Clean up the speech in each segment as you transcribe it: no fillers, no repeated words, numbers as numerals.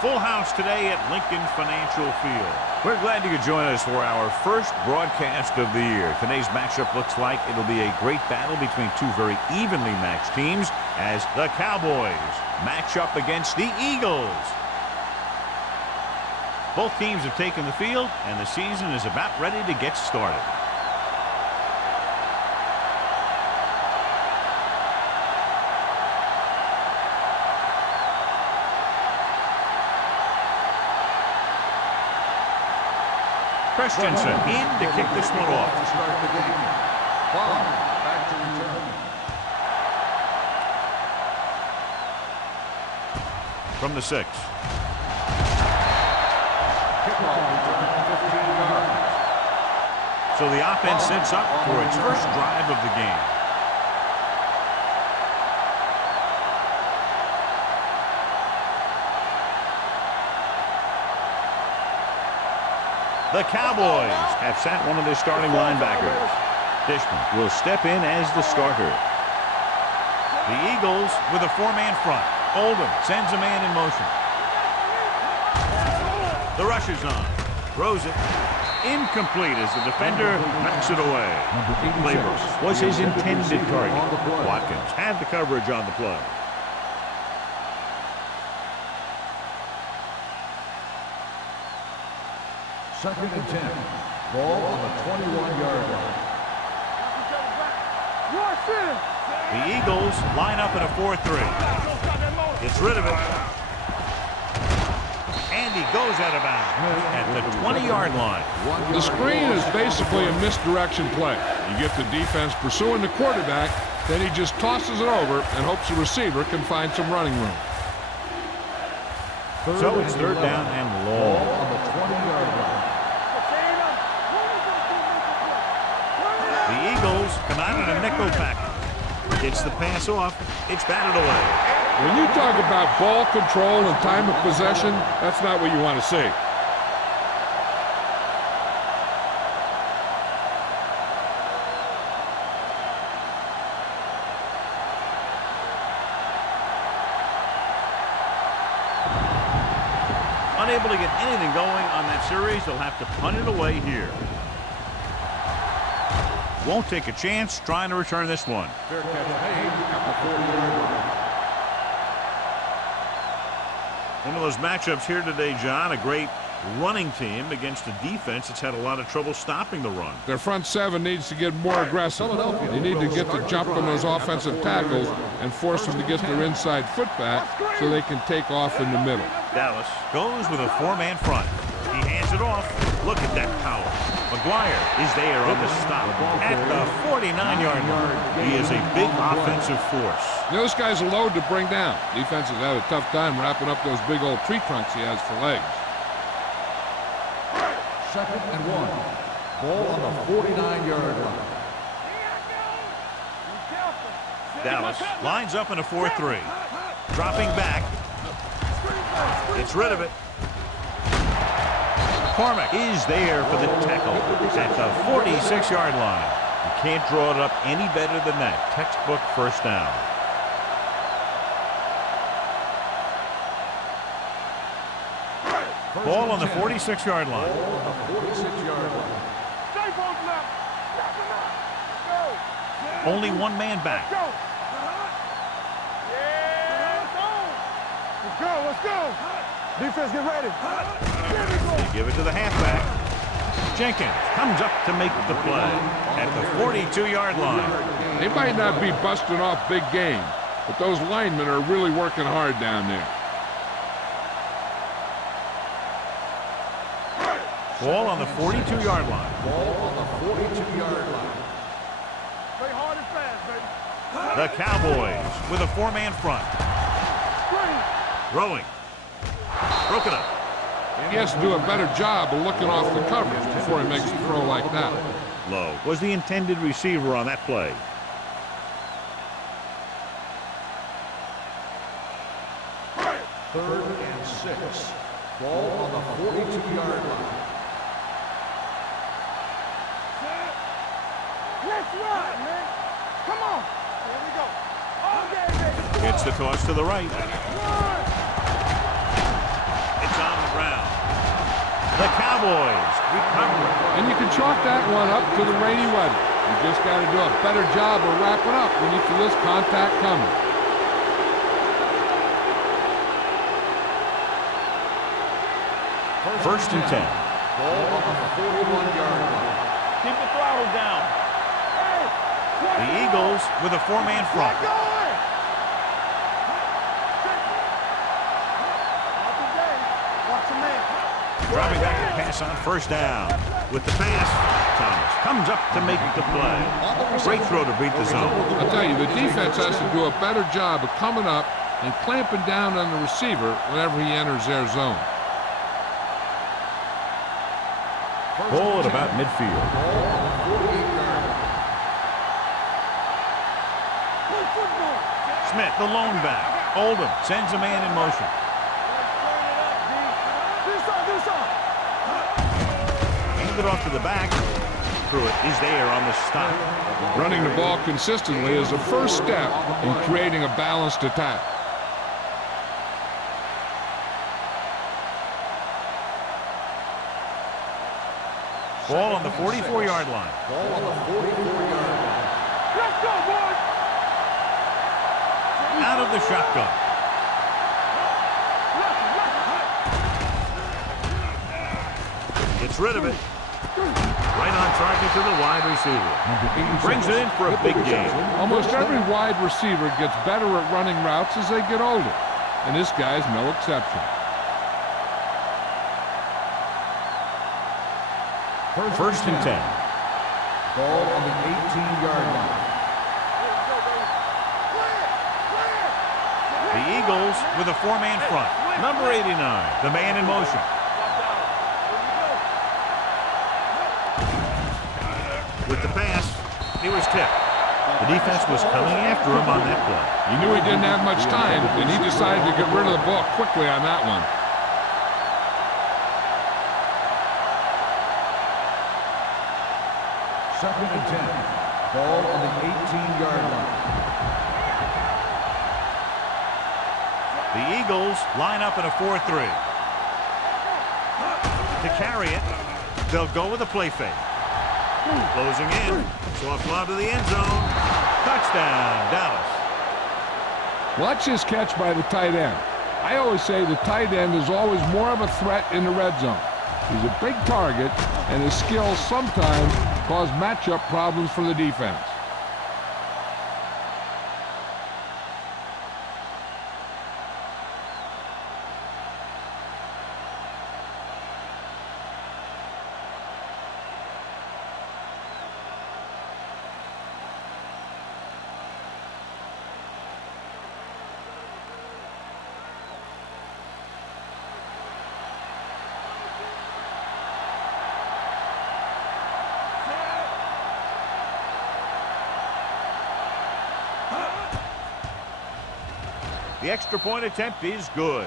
full house today at Lincoln Financial Field. We're glad you could join us for our first broadcast of the year. Today's matchup looks like it'll be a great battle between two very evenly matched teams as the Cowboys match up against the Eagles. Both teams have taken the field, and the season is about ready to get started. Christensen in to kick this one off. To start the game. Ball back to return. From the 6. Kickoff return 15 yards. So the offense sets up for its first drive of the game. The Cowboys have sat one of their starting linebackers. Dishman will step in as the starter. The Eagles with a 4-man front. Oldham sends a man in motion. The rush is on. Throws it. Incomplete as the defender knocks it away. Claybrook was his intended target. Watkins had the coverage on the play. Second and 10. Ball on the 21-yard line. The Eagles line up in a 4-3. Gets rid of it. And he goes out of bounds at the 20-yard line. The screen is basically a misdirection play. You get the defense pursuing the quarterback, then he just tosses it over and hopes the receiver can find some running room. So it's third down and long. On the 20-yard line. The Eagles come out in a nickel package. Gets the pass off. It's batted away. When you talk about ball control and time of possession, that's not what you want to see. Unable to get anything going on that series, they'll have to punt it away here. Won't take a chance trying to return this one. Fair catch made at the 40-yard line. One of those matchups here today, John, a great running team against a defense that's had a lot of trouble stopping the run. Their front seven needs to get more aggressive. They need to get the jump on those offensive tackles and force them to get their inside foot back so they can take off in the middle. Dallas goes with a 4-man front. He hands it off. Look at that power. McGuire is there on the stop at the 49-yard line. He is a big offensive force. This guy's a load to bring down. Defense has had a tough time wrapping up those big old tree trunks he has for legs. Second and 1. Ball on the 49-yard line. Dallas lines up in a 4-3. Dropping back. Gets rid of it. McCormick is there for the tackle at the 46-yard line. You can't draw it up any better than that. Textbook first down. Ball on the 46-yard line. Ball on the 46-yard line. Only one man back. Let's go. Defense, get ready. They give it to the halfback. Jenkins comes up to make the play at the 42-yard line. They might not be busting off big game, but those linemen are really working hard down there. Ball on the 42-yard line. Ball on the 42-yard line. Play hard and fast, baby. The Cowboys with a 4-man front. Throwing. Broken up. He has to do a better job of looking off the coverage before he makes a throw like that. Lowe was the intended receiver on that play. Third and 6. Ball on the 42-yard line. Let's run, man. Come on. Here we go. All game, baby. Gets the toss to the right. The Cowboys recover. And you can chalk that one up to the rainy weather. You just got to do a better job of wrapping up when you feel this contact coming. First and 10. Ball on the 41-yard line. Keep the throttle down. The Eagles with a four-man front. Dropping back to pass on first down. With the pass, Thomas comes up to make the play. Great throw to beat the zone. I'll tell you, the defense has to do a better job of coming up and clamping down on the receiver whenever he enters their zone. Ball at about midfield. Smith, the lone back. Oldham sends a man in motion. Hand it off to the back. Pruitt is there on the stop. Running the ball consistently is the first step in creating a balanced attack. Ball on the 44-yard line. Ball on the 44-yard line. Let's go, boys! Out of the shotgun. Gets rid of it. Right on target to the wide receiver. Brings it in for a big game. Almost every wide receiver gets better at running routes as they get older, and this guy's no exception. First and 10. Ball on the 18-yard line. The Eagles with a four-man front. Number 89, the man in motion. With the pass, he was tipped. The defense was coming after him on that play. He knew he didn't have much time, and he decided to get rid of the ball quickly on that one. Second and 10. Ball on the 18-yard line. The Eagles line up in a 4-3. To carry it, they'll go with a play fake. Closing in. Soft lob to the end zone. Touchdown, Dallas. Watch this catch by the tight end. I always say the tight end is always more of a threat in the red zone. He's a big target, and his skills sometimes cause matchup problems for the defense. The extra point attempt is good.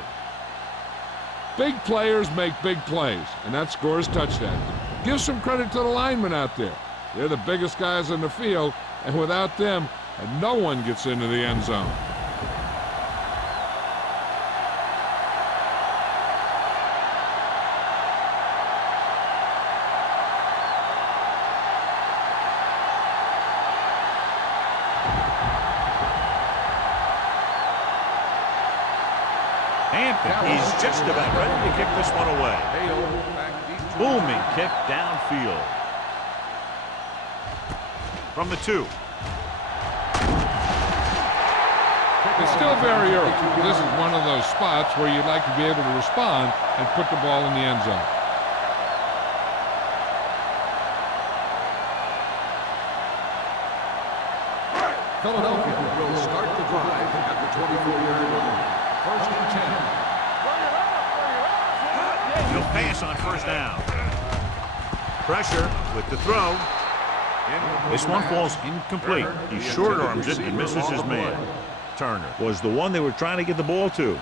Big players make big plays, and that scores touchdowns. Give some credit to the linemen out there. They're the biggest guys on the field, and without them, no one gets into the end zone. He's just about ready to kick this one away. Booming kick downfield. From the 2. It's still very early. This is one of those spots where you'd like to be able to respond and put the ball in the end zone. Philadelphia will start the drive at the 24-yard line. First and 10. He'll pass on first down. Pressure with the throw. This one falls incomplete. He short arms it and misses his man. Turner was the one they were trying to get the ball to.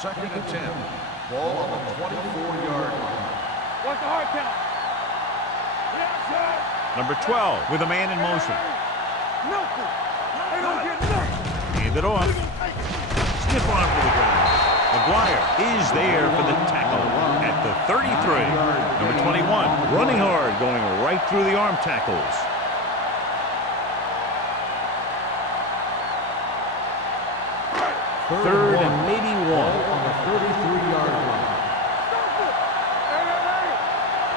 Second and 10. Ball on the 24-yard line. What's the hard count? Number 12 with a man in motion. Nothing. They don't get nothing. Hand it off. Stiff arm to the ground. McGuire is there for the tackle at the 33. Number 21, running hard, going right through the arm tackles. Third and maybe one. On the 33-yard line.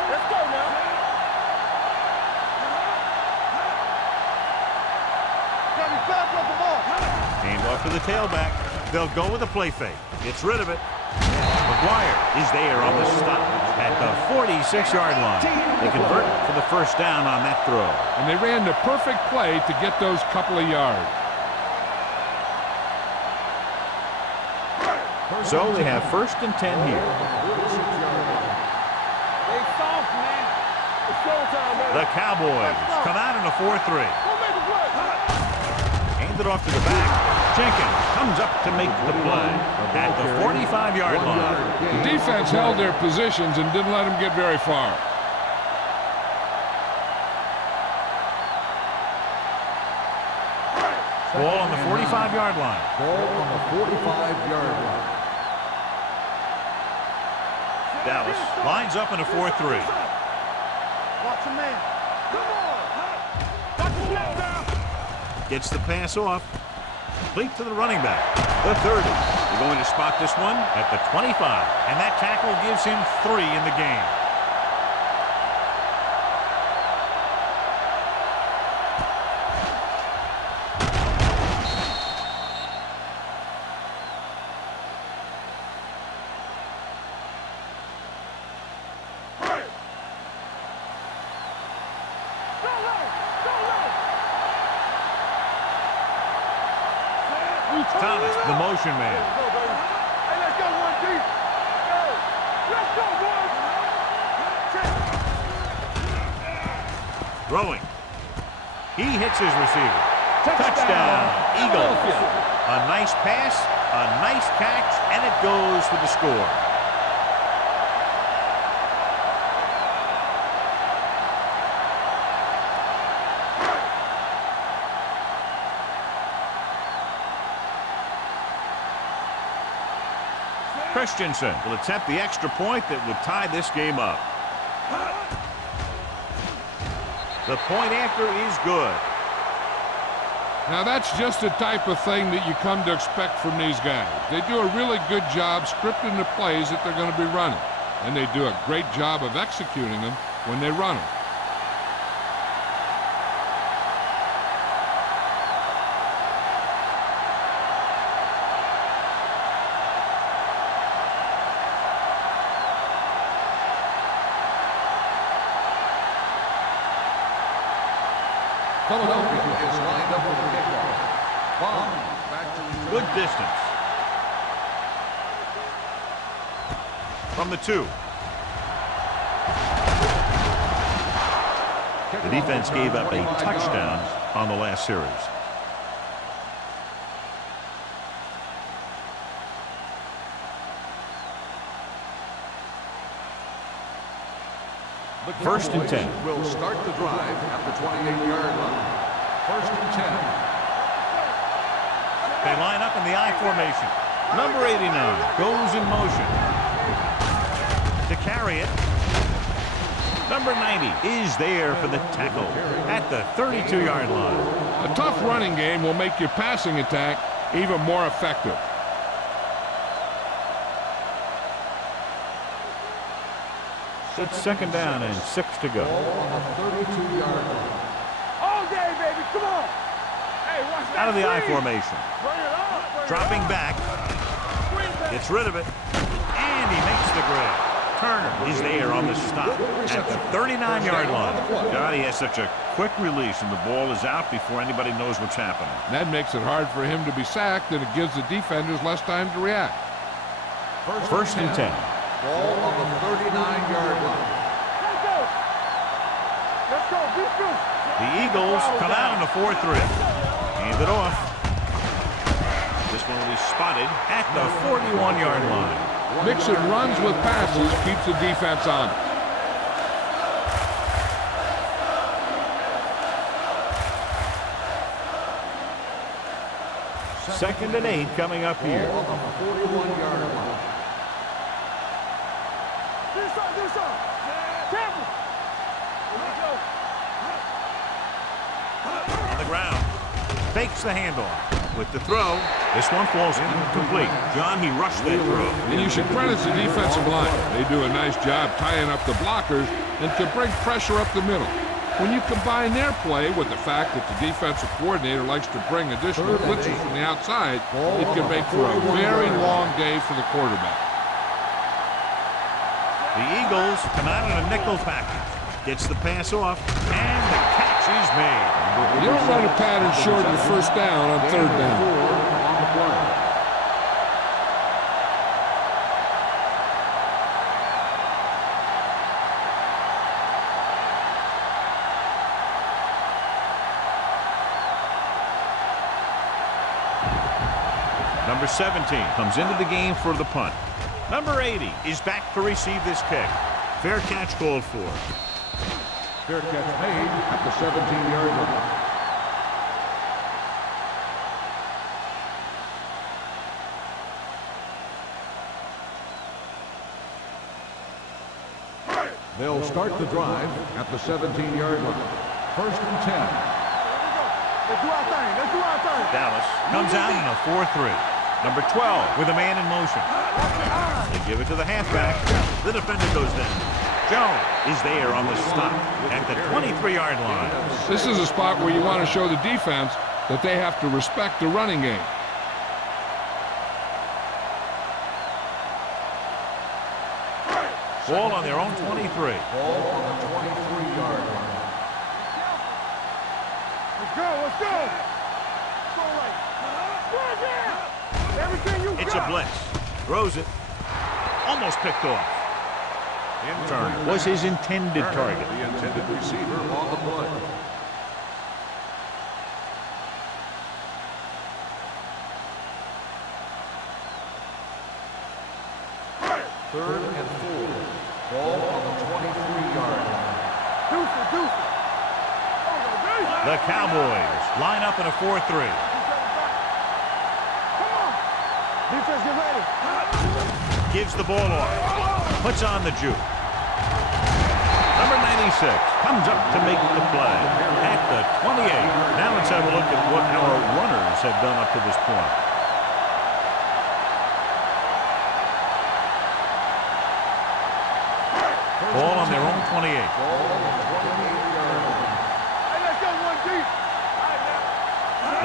Let's go now. Got his back off the ball. Hand off to the tailback. They'll go with a play fake. Gets rid of it. McGuire is there on the stop at the 46-yard line. They convert for the first down on that throw. And they ran the perfect play to get those couple of yards. So they have first and 10 here. They soft, man. It's showtime, baby. The Cowboys come out in a 4-3. Go make a play. Hand it off to the back. Jenkins comes up to make the play at the 45-yard line. The defense held their positions and didn't let them get very far. Ball on the 45-yard line. Ball on the 45-yard line. Dallas lines up in a 4-3. Watch a man. Come on. Watch the snap down. Gets the pass off. Complete to the running back. The 30. They're going to spot this one at the 25. And that tackle gives him 3 in the game. Thomas, the motion man. Hey, let's go, one deep. Go. Let's go, boys. Throwing. He hits his receiver. Touchdown, Eagles. A nice pass, a nice catch, and it goes for the score. Christensen will attempt the extra point that would tie this game up. The point after is good. Now that's just the type of thing that you come to expect from these guys. They do a really good job scripting the plays that they're going to be running. And they do a great job of executing them when they run them. Philadelphia is lined up with the kickoff. Bomb back to return. Good distance. From the 2. The defense gave up a touchdown on the last series. First and 10. Will start the drive at the 28-yard line. First and 10. They line up in the I formation. Number 89 goes in motion. To carry it. Number 90 is there for the tackle at the 32-yard line. A tough running game will make your passing attack even more effective. It's second down and 6 to go. Ball on the 32-yard line. All day, baby. Come on. Hey, watch that. Out of the I screen. formation. Bring it up. Bring Dropping it up. back. Screen back. Gets rid of it. And he makes the grab. Turner is there on the stop at the 39-yard line. God, he has such a quick release, and the ball is out before anybody knows what's happening. That makes it hard for him to be sacked, and it gives the defenders less time to react. First and 10. Ball on the 39-yard line. Let's go. Let's go. Be true. The Eagles come out in a 4-3. Hand it off. This one will be spotted at the 41-yard line. Mixing runs with passes keeps the defense on it. 2nd and 8 coming up here. Ball on the 41-yard line. This side. Careful. On the ground. Fakes the handoff. With the throw, this one falls incomplete. John, he rushed that throw. And you should credit the defensive line. They do a nice job tying up the blockers and can bring pressure up the middle. When you combine their play with the fact that the defensive coordinator likes to bring additional blitzes from the outside, it can make for a very long day for the quarterback. The Eagles come out in a nickel package. Gets the pass off, and the catch is made. You don't run a pattern short of the first down on 3rd down. On the play. Number 17 comes into the game for the punt. Number 80 is back to receive this kick. Fair catch called for. Fair catch made at the 17-yard line. They'll start the drive at the 17-yard line. 1st and 10. Let's do our thing. Dallas comes out in a 4-3. Number 12 with a man in motion. They give it to the halfback. The defender goes down. Jones is there on the stop at the 23-yard line. This is a spot where you want to show the defense that they have to respect the running game. Ball on their own 23. Ball on the 23-yard line. Let's go. Go right. Everything you It's got. a blitz. Throws it. Almost picked off. Turner was his intended target. The intended receiver on the play. Third and 4. Ball on the 23-yard line. Deuce. The Cowboys line up in a 4-3. Come on. Defense, get ready. Gives the ball off. Puts on the juke. Number 96 comes up to make the play at the 28. Now let's have a look at what our runners have done up to this point. Ball on their own 28. Ball on the 28-yard line. Hey, let's go one deep.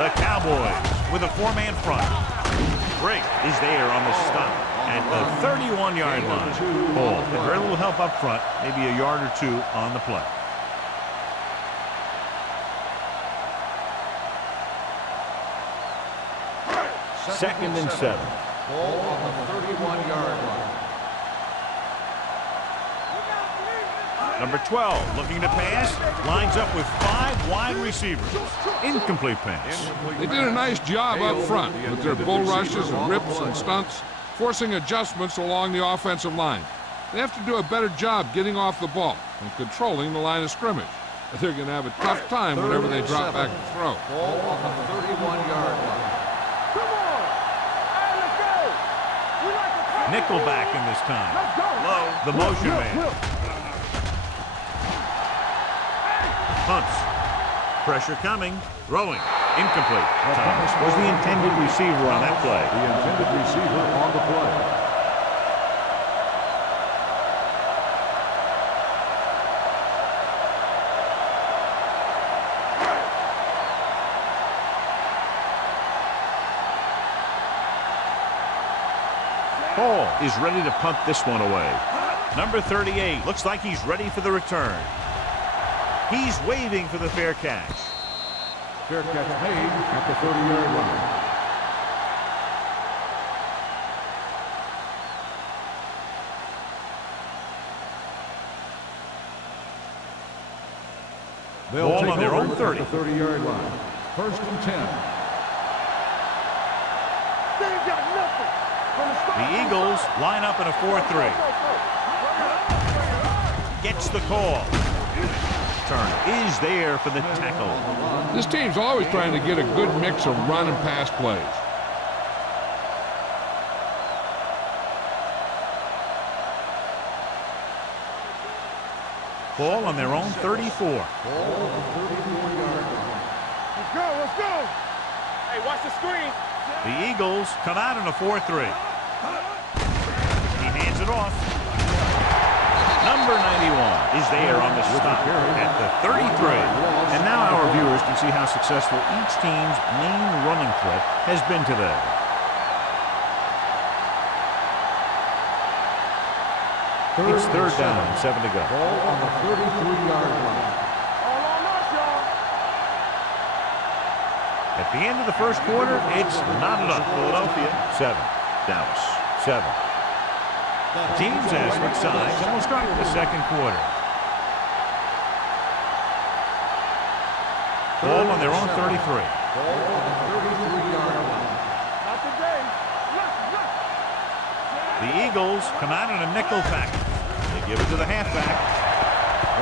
The Cowboys with a 4-man front. Drake is there on the stop at the 31-yard line. Ball had very little help up front, maybe a yard or two on the play. Second and 7. Ball on the 31-yard line. Number 12 looking to pass, lines up with 5 wide receivers. Incomplete pass. They did a nice job up front with their bull rushes and rips and stunts, forcing adjustments along the offensive line. They have to do a better job getting off the ball and controlling the line of scrimmage. They're going to have a tough time whenever they drop back to throw. Ball on the 31-yard line. Come on. Hey, let's go. We like to play. Nickelback in this time. Let's go. Low, the motion man. Punts. Pressure coming. Throwing. Incomplete. Thomas was the intended receiver on that play. The intended receiver on the play. Hall is ready to punt this one away. Number 38 looks like he's ready for the return. He's waving for the fair catch. Fair catch made at the 30-yard line. They'll Ball take on their over own 30. at the 30-yard line. 1st and 10. They ain't got nothing. From the start. The Eagles line up in a 4-3. Gets the call. Turner is there for the tackle. This team's always trying to get a good mix of run and pass plays. Ball on their own 34. Ball on the 34-yard line. Let's go, let's go. Hey, watch the screen. The Eagles come out in a 4-3. He hands it off. Number 91 is there on the stop at the 33. And now our viewers can see how successful each team's main running threat has been today. It's third down and 7 to go. Ball on the 33-yard line. All on us, y'all. At the end of the first quarter, it's not enough. Philadelphia 7, Dallas 7. Teams as switch sides, and we'll start the second quarter. Ball on their own 33. Ball on the 33-yard line. Not today. Look. The Eagles come out in a nickel package. They give it to the halfback.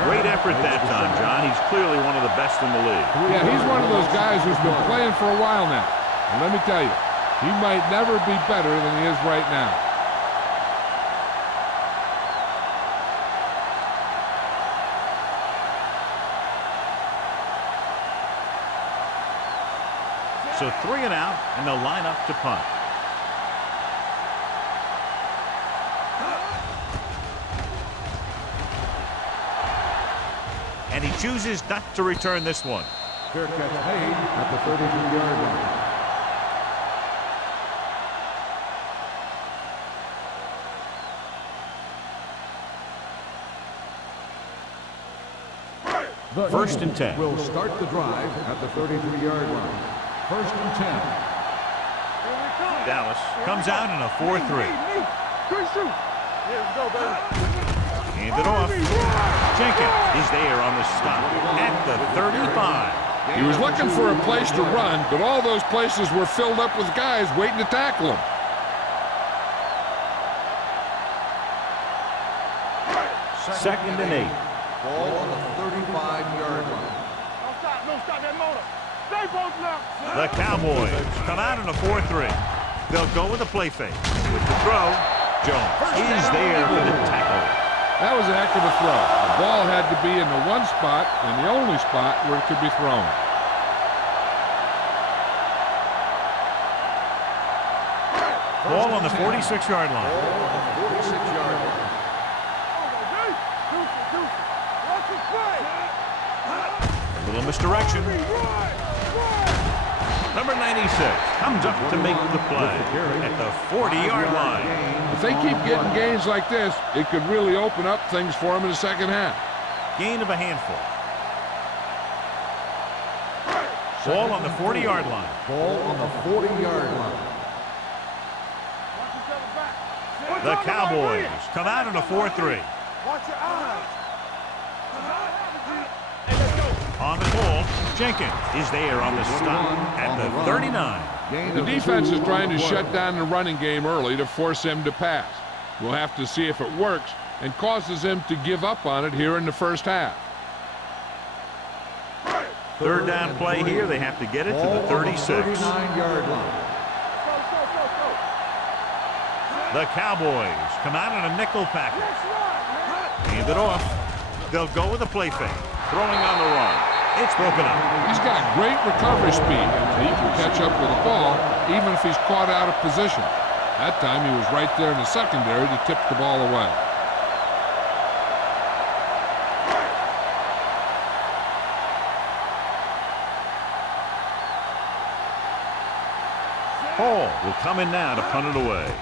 Great effort that time, John. He's clearly one of the best in the league. Yeah, he's one of those guys who's been playing for a while now. And let me tell you, he might never be better than he is right now. So 3 and out, and they'll line up to punt. And he chooses not to return this one. Fair catch made at the 33-yard line. First and 10. Will start the drive at the 33-yard line. First and 10. Dallas comes out in a 4-3. Good shoot. Yeah, let's go, baby. Hand it off. Jenkins is there on the stop at the 35. He was looking for a place to run, but all those places were filled up with guys waiting to tackle him. Second and 8. Ball on the 35-yard line. No stop that motor. Stay both now. The Cowboys come out in a 4-3. They'll go with a play fake. With the throw, Jones is there for the tackle. That was a heck of a throw. The ball had to be in the one spot and the only spot where it could be thrown. Ball on the 46-yard line. Ball on the 46-yard line. A little misdirection. Number 96 comes up to make the play at the 40-yard line. If they keep getting gains like this, it could really open up things for them in the second half. Gain of a handful. Ball on the 40-yard line. Ball on the 40-yard line. The Cowboys come out in a 4-3. Watch your eyes. On the ball, Jenkins is there on the stop at the 39. The defense is trying to shut down the running game early to force him to pass. We'll have to see if it works and causes him to give up on it here in the first half. Third down play here. They have to get it to the 36. 39-yard line. The Cowboys come out in a nickel package. Hand it off. They'll go with a play fake. Throwing on the run. It's broken up. He's got great recovery speed. He can catch up with the ball even if he's caught out of position. That time he was right there in the secondary to tip the ball away. Hall will come in now to punt it away.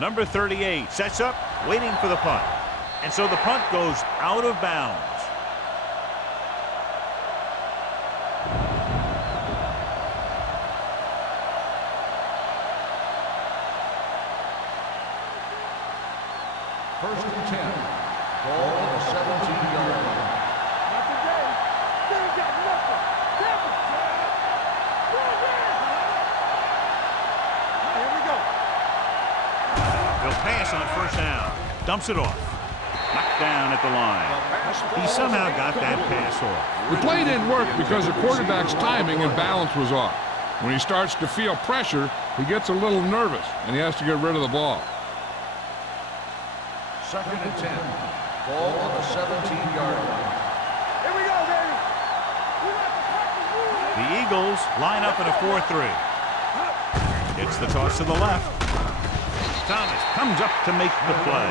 Number 38 sets up, waiting for the punt. And so the punt goes out of bounds. First and 10. Ball on the 17-yard line. Not today. They ain't got nothing. Damn it. Here we go. He'll pass on first down. Dumps it off. Knocked down at the line. He somehow got that pass off. The play didn't work because the quarterback's timing and balance was off. When he starts to feel pressure, he gets a little nervous, and he has to get rid of the ball. Second and 10. Ball on the 17-yard line. Here we go, baby. We like to practice rules. The Eagles line up in a 4-3. Gets the toss to the left. Thomas comes up to make the play.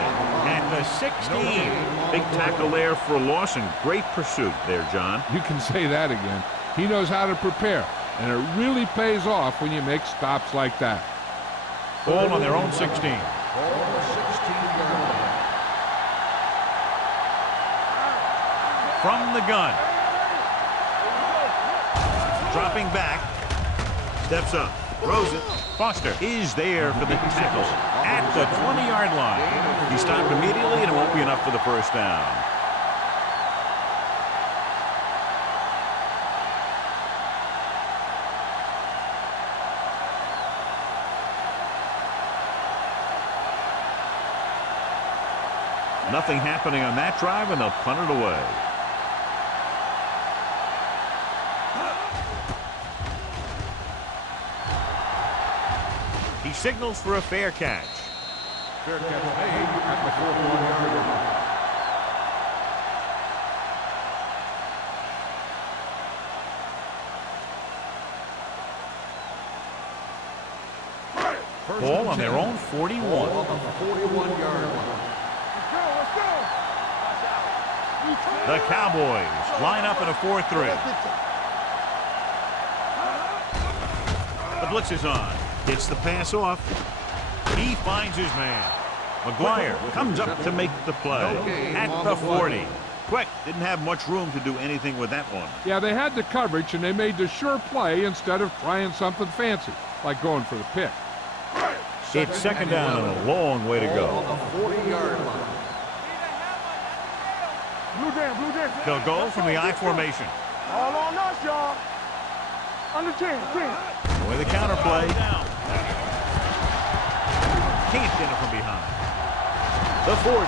At the 16. Big tackle there for a loss and great pursuit there, John. You can say that again. He knows how to prepare, and it really pays off when you make stops like that. Ball on their own 16. Ball on the 16-yard line. From the gun. Dropping back. Steps up. Throws it. Foster is there for the tackle at the 20-yard line. He stopped immediately, and it won't be enough for the first down. Nothing happening on that drive, and they'll punt it away. He signals for a fair catch. Fair catch made at the 41-yard line. Ball on their own 41. Ball on the 41-yard line. Let's go. The Cowboys line up in a 4-3. The blitz is on. Gets the pass off. He finds his man. McGuire comes up to make the play at the 40. Quick, didn't have much room to do anything with that one. Yeah, they had the coverage, and they made the sure play instead of trying something fancy, like going for the pick. It's second down and a long way to Ball go. on the 40-yard line. Blue jam, blue jam. They'll go from the I formation. All on us, y'all. Under 10, 10. With the counter play. Can't get it from behind. The 40.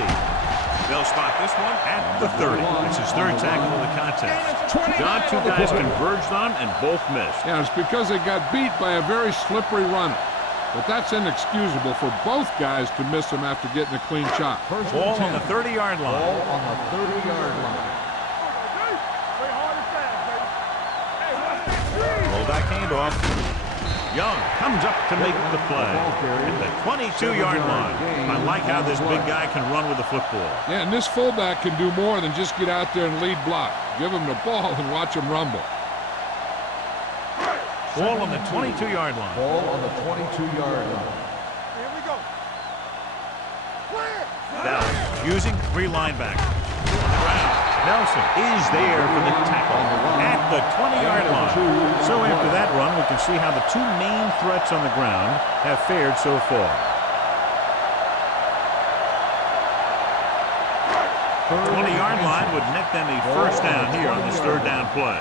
They'll spot this one at the 30. It's his third tackle of the contest. John, two guys converged on him and both missed. Yeah, it's because they got beat by a very slippery runner. But that's inexcusable for both guys to miss him after getting a clean shot. Ball on the 30-yard line. Ball on the 30-yard line. Play hard and fast, baby. Hey, Roll back handoff. Young comes up to make the play at the 22-yard line. I like how this big guy can run with the football. Yeah, and this fullback can do more than just get out there and lead block. Give him the ball and watch him rumble. Ball on the 22-yard line. Ball on the 22-yard line. Here we go. Clear. Dallas using three linebackers. Nelson is there for the tackle at the 20-yard line. So after that run, we can see how the two main threats on the ground have fared so far. The 20-yard line would net them a first down here on this third down play.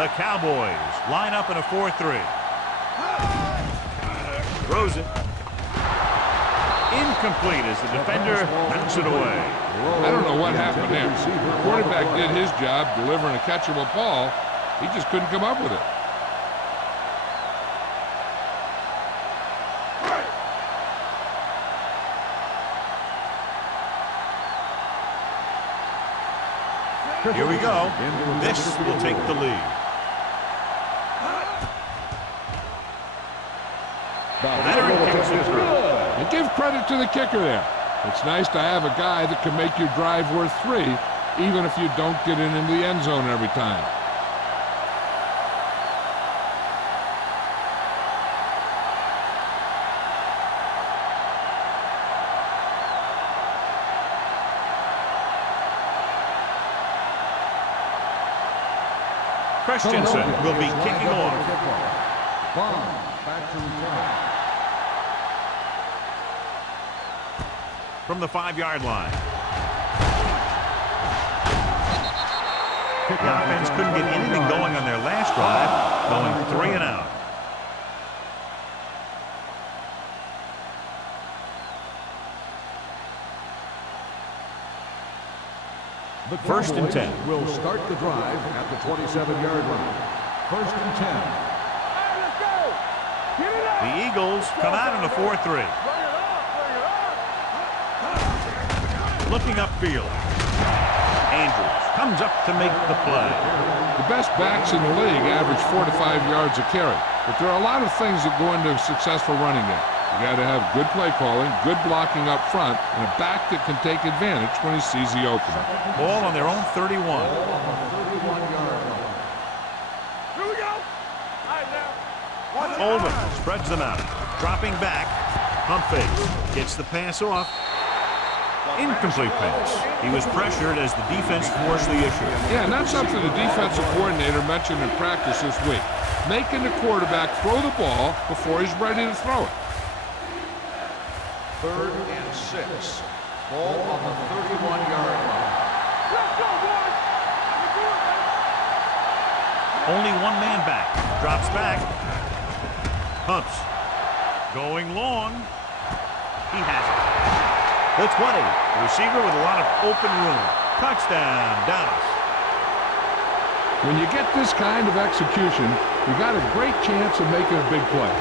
The Cowboys line up in a 4-3. Throws it. Incomplete as the defender knocks it away. I don't know what happened there. The quarterback did his job delivering a catchable ball. He just couldn't come up with it. Here we go. This will take the lead. Veteran kicks it through. And give credit to the kicker there. It's nice to have a guy that can make your drive worth 3, even if you don't get it into the end zone every time. Christensen will be kicking off. Back to return. From the 5-yard line. The offense couldn't get anything going on their last drive, going 3 and out. The First and 10. Will start the drive at the 27-yard line. First and 10. All right, let's go. Get it up. The Eagles come out in a 4-3. Bring it up. Bring it up. Looking upfield. Andrews comes up to make the play. The best backs in the league average 4 to 5 yards a carry, but there are a lot of things that go into a successful running game. You got to have good play calling, good blocking up front, and a back that can take advantage when he sees the opening. Ball on their own 31. Ball on the 31-yard line. Here we go. All right, now. Oldham spreads them out. Dropping back. Pump fakes. Gets the pass off. Incomplete pass. He was pressured as the defense forced the issue. Yeah, and that's something the defensive coordinator mentioned in practice this week. Making the quarterback throw the ball before he's ready to throw it. 3rd and 6. Ball on the 31-yard line. Let's go, boys. Only one man back. Drops back. Pumps. Going long. He has it. The 20. The receiver with a lot of open room. Touchdown, Dallas. When you get this kind of execution, you got a great chance of making a big play.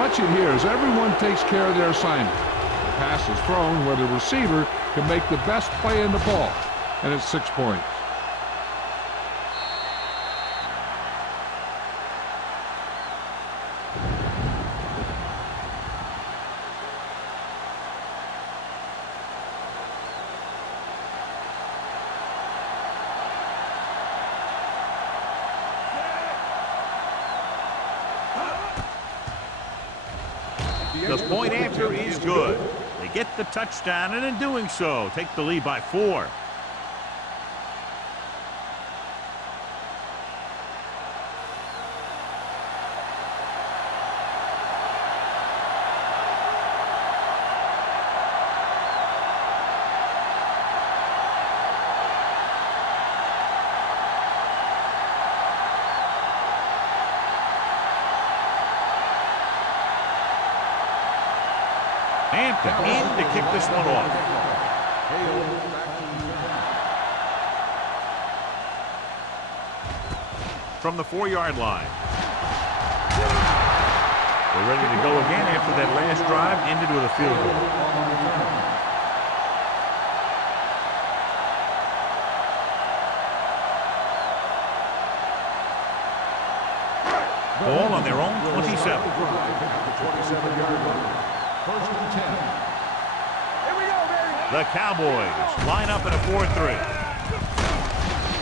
Watch it here as everyone takes care of their assignment. The pass is thrown where the receiver can make the best play in the ball, and it's 6 points. The point after is good. They get the touchdown, and in doing so, take the lead by 4. Hampton in to kick this one off. From the 4-yard line. They're ready to go again after that last drive ended with a field goal. Ball on their own 27. 27-yard line. 1st and 10. Here we go, baby. The Cowboys line up in a 4-3.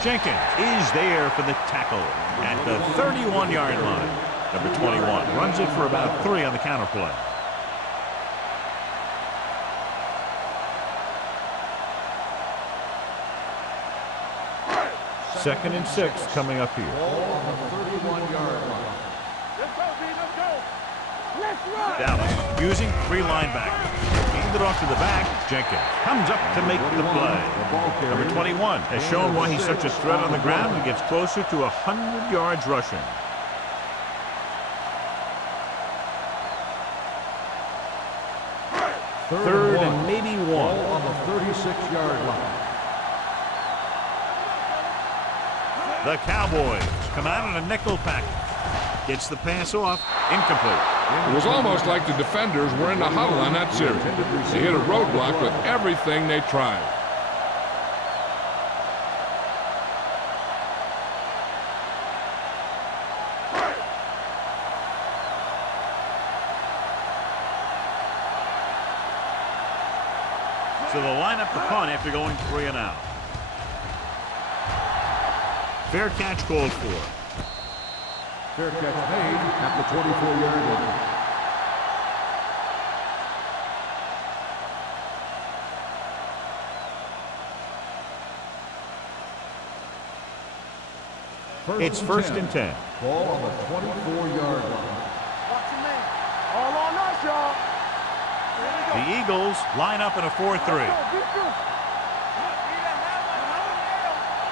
Jenkins is there for the tackle at the 31-yard line. Number 21 runs it for about 3 on the counter play. Second and 6 coming up here. Ball on the 31-yard line. Let's go, B. Let's go. Let's run. Dallas using 3 linebackers. Hand it off to the back. Jenkins comes up to make the play. Number 21 has shown why he's such a threat on the ground and gets closer to 100 yards rushing. Third and maybe 1. Ball on the 36-yard line. The Cowboys come out in a nickel package. Gets the pass off. Incomplete. It was almost like the defenders were in the huddle on that series. They hit a roadblock with everything they tried. So they'll line up the punt after going 3 and out. Fair catch called for. Fair catch made at the 24-yard line. It's 1st and 10. Ball on the 24-yard line. Watch your man. All on us, y'all. The Eagles line up in a 4-3.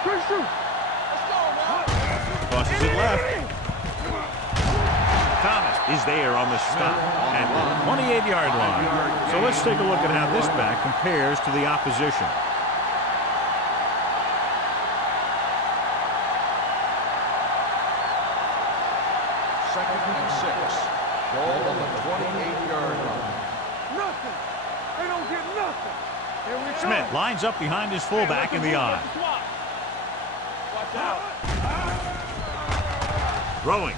Good shoot. Tosses it left. Thomas is there on the stop at the 28-yard line. So let's take a look at how this back compares to the opposition. Second and 6. Ball on the 28-yard line. Nothing. They don't get nothing. Smith lines up behind his fullback in the I. Watch out. Throwing.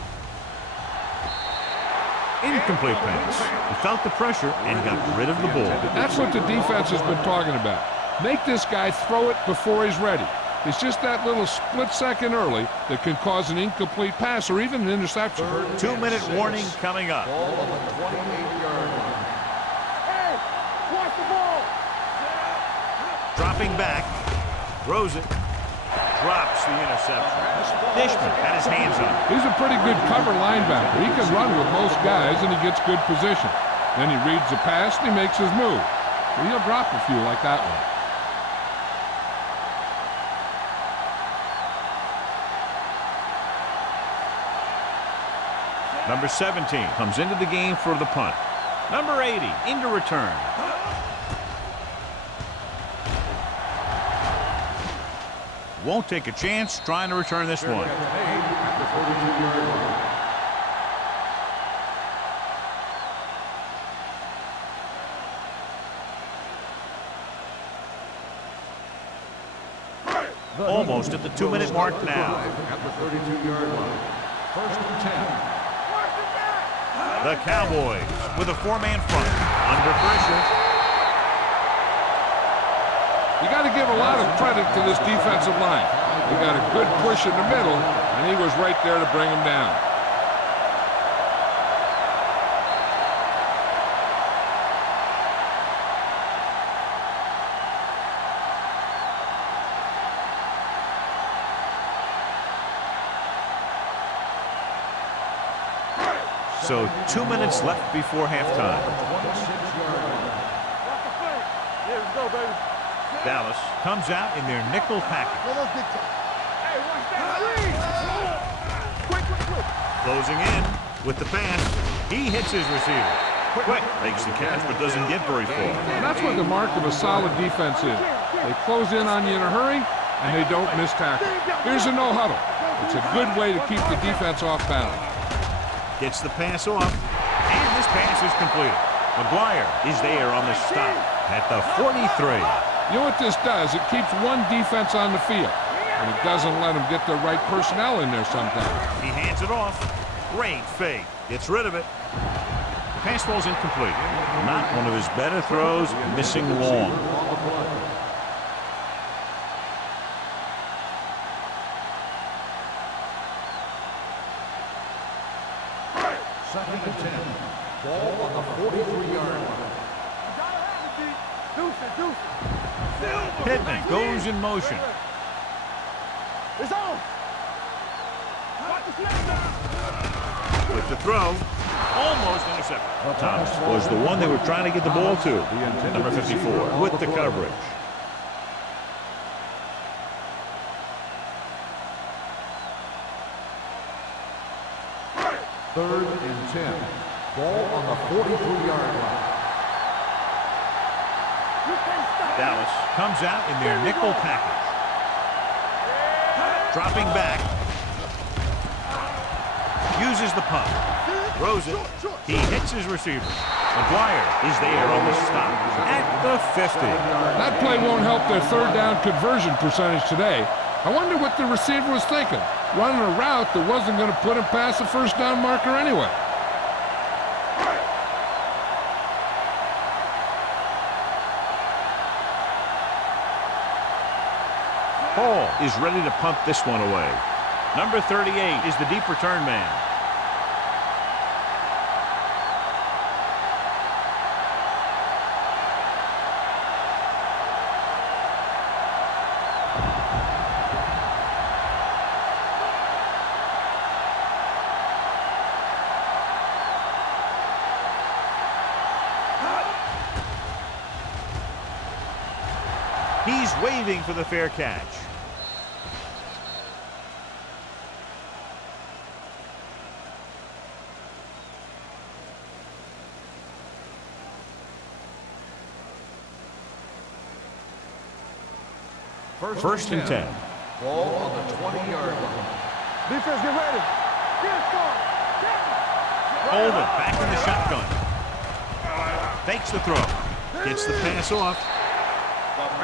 Incomplete pass. He felt the pressure and got rid of the ball. That's what the defense has been talking about. Make this guy throw it before he's ready. It's just that little split second early that can cause an incomplete pass or even an interception. 2-minute warning coming up. Ball on the 28-yard line. Hey, watch the ball. Dropping back. Throws it. Drops the interception. Dishman had his hands on it. He's a pretty good cover linebacker. He can run with most guys, and he gets good position. Then he reads the pass, and he makes his move. Well, he'll drop a few like that one. Number 17 comes into the game for the punt. Number 80 into return. Won't take a chance trying to return this one. Almost at the 2-minute mark now. At the 32-yard line. First and 10. The Cowboys with a 4-man front. Under pressure. You got to give a lot of credit to this defensive line. He got a good push in the middle, and he was right there to bring him down. So 2 minutes left before halftime. Here we go, baby. Dallas comes out in their nickel package. Hey, watch that. Quick. Closing in with the pass. He hits his receiver. Quick makes the catch but doesn't get very far. And that's what the mark of a solid defense is. They close in on you in a hurry, and they don't miss tackle. Here's a no huddle. It's a good way to keep the defense off balance. Gets the pass off, and this pass is completed. McGuire is there on the stop at the 43. You know what this does? It keeps one defense on the field, and it doesn't let them get the right personnel in there sometimes. He hands it off. Great fake. Gets rid of it. Pass ball's incomplete. Not one of his better throws, missing long. Second and 10. Ball on the 43-yard line. Pittman goes in motion. It's on. With the throw, almost intercepted. Thomas was the one they were trying to get the ball to. Number 54 with the coverage. Third and 10. Ball on the 43-yard line. Dallas comes out in their nickel package. Dropping back. Uses the pump. Throws it. He hits his receiver. McGuire is there on the stop at the 50. That play won't help their third down conversion percentage today. I wonder what the receiver was thinking, running a route that wasn't going to put him past the first down marker anyway. Hall is ready to punt this one away. Number 38 is the deep return man. He's waving for the fair catch. First and 10. Ball on the 20-yard line. Defense, get ready. Holden back in the shotgun. Fakes the throw. Gets the pass off.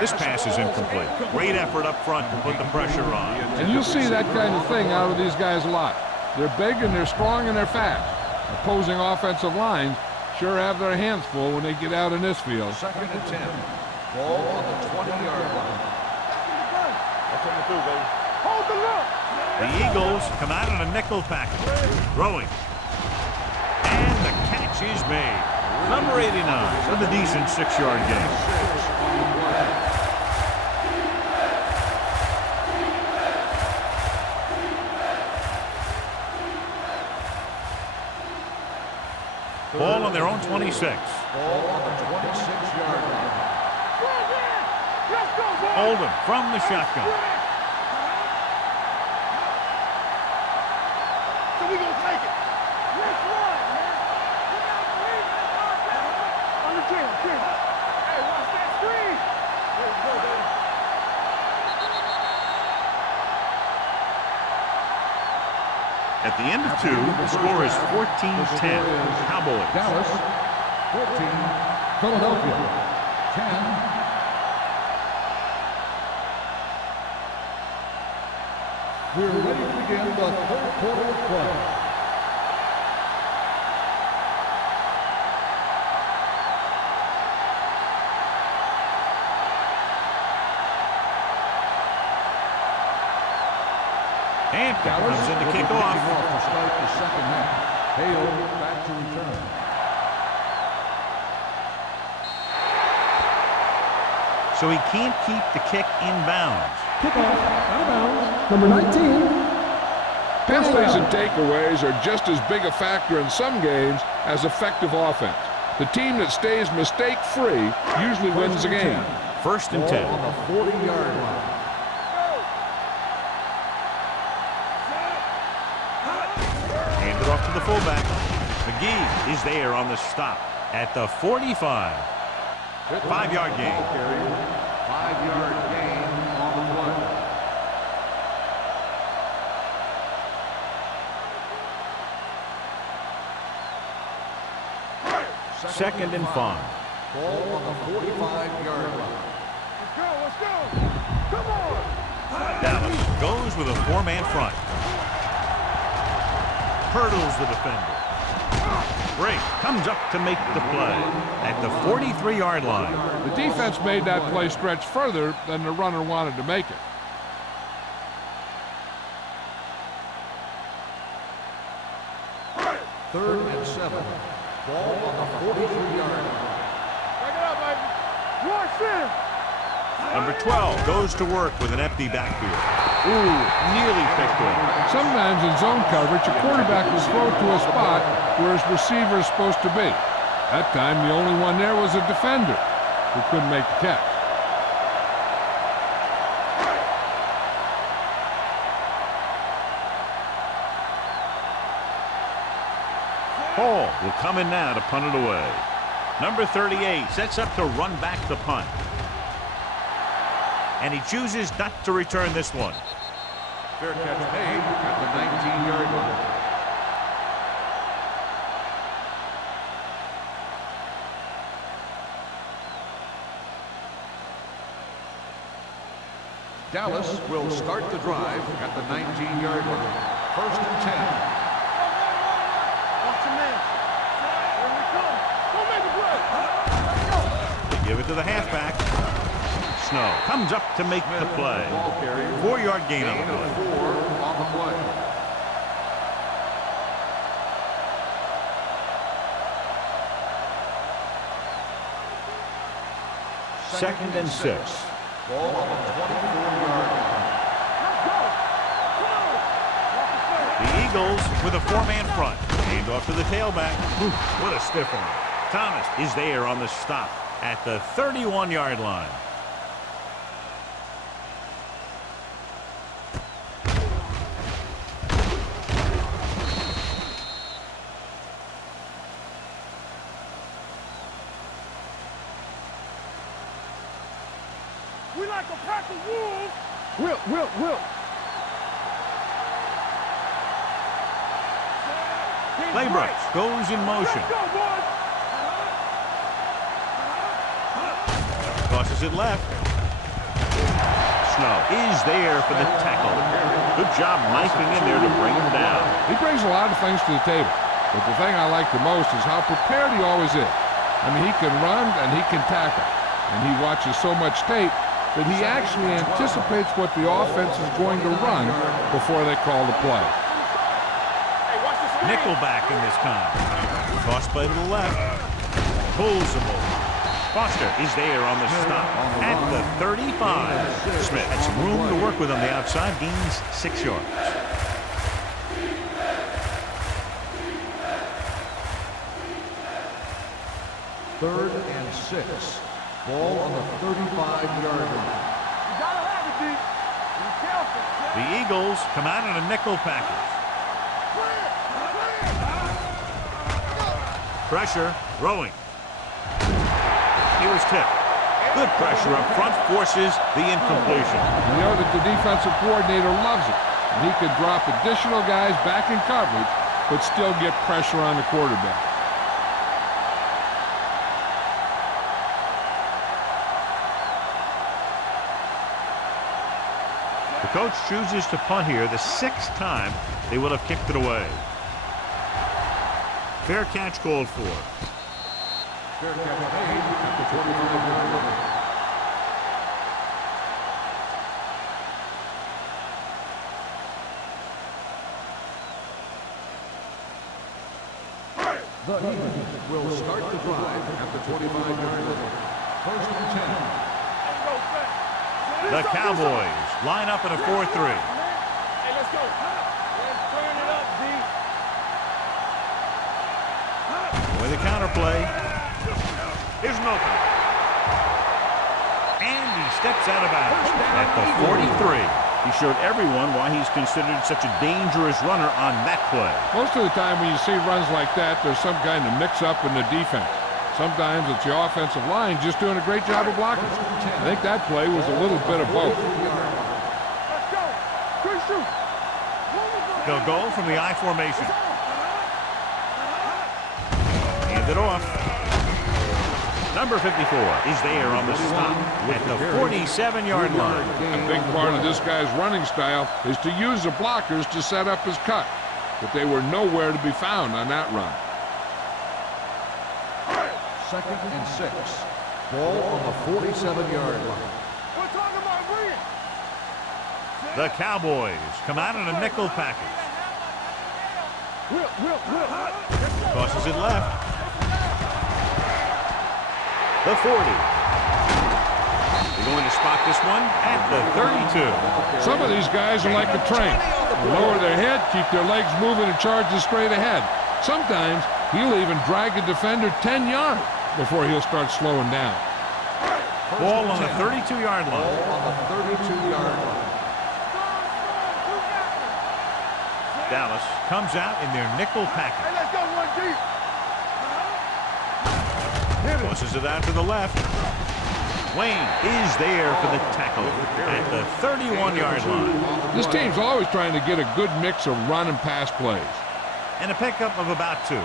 This pass is incomplete. Great effort up front to put the pressure on. And you'll see that kind of thing out of these guys a lot. They're big and they're strong and they're fast. Opposing offensive lines sure have their hands full when they get out in this field. 2nd and 10. Ball on the 20-yard line. Hold the look. The Eagles come out in a nickel package. Throwing. And the catch is made. Number 89 with a decent 6-yard gain. Ball on their own 26. Ball on the 26-yard line. Let's go, boys. Oldham from the shotgun. So we gonna take it. Let's run, man. We gotta believe in this offense. On the team. Hey, watch that screen. Let's go, baby. At the end of 2, the score is 14-10. Cowboys. Dallas, 14. Philadelphia, 10. We're ready to begin the 3rd quarter of play. Hampton comes in to kick off. To start the 2nd half. Hale back to return. So he can't keep the kick in bounds. Kickoff, out of bounds, number 19. Penalties and takeaways are just as big a factor in some games as effective offense. The team that stays mistake-free usually wins the game. 1st and 10. On the 40-yard line. Handed off to the fullback. McGee is there on the stop at the 45. 5-yard gain. 5-yard gain on the play. Second and 5. Ball on the 45-yard line. Let's go. Come on. Dallas goes with a 4-man front. Hurdles the defender. Brink comes up to make the play at the 43-yard line. The defense made that play stretch further than the runner wanted to make it. Third and 7. Ball on the 43-yard line. Back it up, baby. Watch this. Number 12 goes to work with an empty backfield. Ooh, nearly picked off. Sometimes in zone coverage, a quarterback will throw to a spot where his receiver is supposed to be. That time, the only one there was a defender who couldn't make the catch. Hall will come in now to punt it away. Number 38 sets up to run back the punt. And he chooses not to return this one. Fair catch made at the 19-yard line. Dallas will start the drive at the 19-yard line. 1st and 10. Watch your man. Here we come. Go make a play. Let's go. They give it to the halfback. Snow comes up to make the play. 4-yard gain on the Gain of play. 4 on the play. Second and 6. Ball on the 24-yard line. Let's go. Come on. The Eagles with a 4-man front. Hand off to the tailback. Ooh, what a stiff one. Thomas is there on the stop at the 31-yard line. We like a pack of wolves. Will. Laybrooks goes in motion. Let's go, boys. Tosses it left. snow, is there for the tackle. Good job knifing in there to bring him down. He brings a lot of things to the table, but the thing I like the most is how prepared he always is. I mean, he can run and he can tackle, and he watches so much tape that he actually anticipates what the offense is going to run before they call the play. Nickelback in this time. Toss play to the left. Pulls him over. Foster is there on the stop at the 35. Smith had some room to work with on the outside. Gains 6 yards. Third and 6. Ball on the 35-yard line. You gotta have it, D. Be careful. The Eagles come out in a nickel package. Pressure, throwing. He was tipped. Good pressure up front forces the incompletion. You know that the defensive coordinator loves it. And he could drop additional guys back in coverage, but still get pressure on the quarterback. The coach chooses to punt here the 6th time they will have kicked it away. Fair catch called for. Fair catch made at the 25-yard line. The Eagles will start the drive at the 25-yard line. First and 10. The Cowboys line up in a 4-3. Hey, let's go. Let's turn it up, D. With a counter play. Here's an open. And he steps out of bounds at the 43. He showed everyone why he's considered such a dangerous runner on that play. Most of the time when you see runs like that, there's some kind of mix-up in the defense. Sometimes it's the offensive line just doing a great job of blocking. I think that play was a little bit of both. Let's go. Good shoot. They'll go from the I formation. Hand it off. Number 54 is there on the stop at the 47-yard line. A big part of this guy's running style is to use the blockers to set up his cut, but they were nowhere to be found on that run. Second and 6. Ball on the 47-yard line. We're talking about Williams. The Cowboys come out in a nickel package. Will. Tosses it left. The 40. They're going to spot this one at the 32. Some of these guys are like a train. They lower their head, keep their legs moving, and charge straight ahead. Sometimes he'll even drag a defender 10 yards before he'll start slowing down. Ball on the 32-yard line. Ball on the 32-yard line. Dallas comes out in their nickel package. Hey, let's go one deep. Tosses it out to the left. Wayne is there for the tackle at the 31-yard line. This team's always trying to get a good mix of run and pass plays. And a pickup of about 2.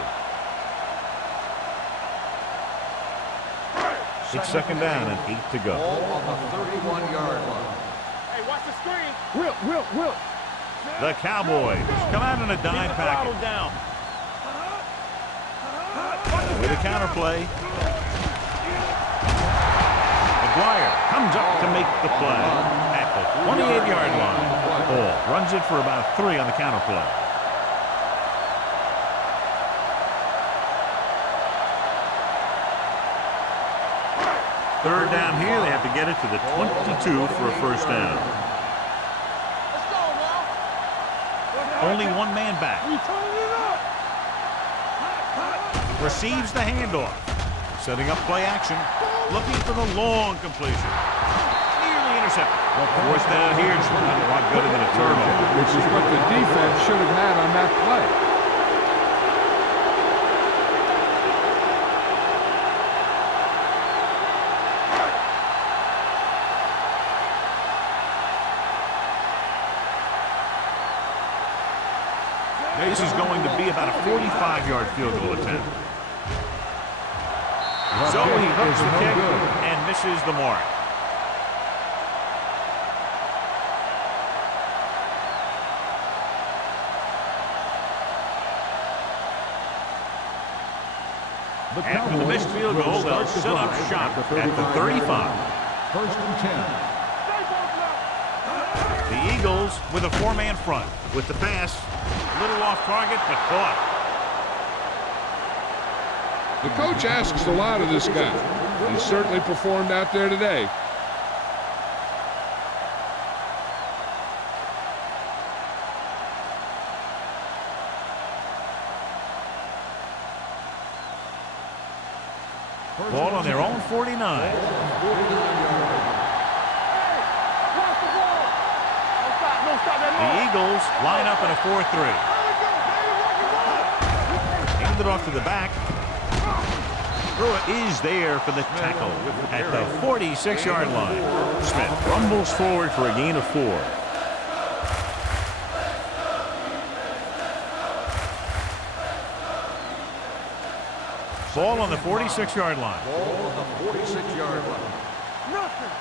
It's second down and 8 to go. Ball on the 31-yard line. Hey, watch the screen. Will. The Cowboys come out in a dime package. Down. With a counter play. McGuire comes up to make the play at the 28-yard line. Ball runs it for about 3 on the counter play. Third down here, they have to get it to the 22 for a first down. Let's go now. Only one man back. We turning it up. Receives the handoff. Setting up play action. Looking for the long completion. Nearly intercepted. Well, fourth down here should have a lot better than a turnover. Which is what the defense should have had on that play. This is going to be about a 45-yard field goal attempt. So he hooks the kick and misses the mark. After the missed field goal, they'll set up shop at the 35. First and 10. The Eagles with a four-man front. With the pass, a little off target, but caught. The coach asks a lot of this guy. He certainly performed out there today. Ball on their own 49. The Eagles line up in a 4-3. Hand it off to the back. Pruitt is there for the tackle at the 46-yard line. Smith rumbles forward for a gain of 4. Ball on the 46-yard line. Ball on the 46-yard line. Nothing.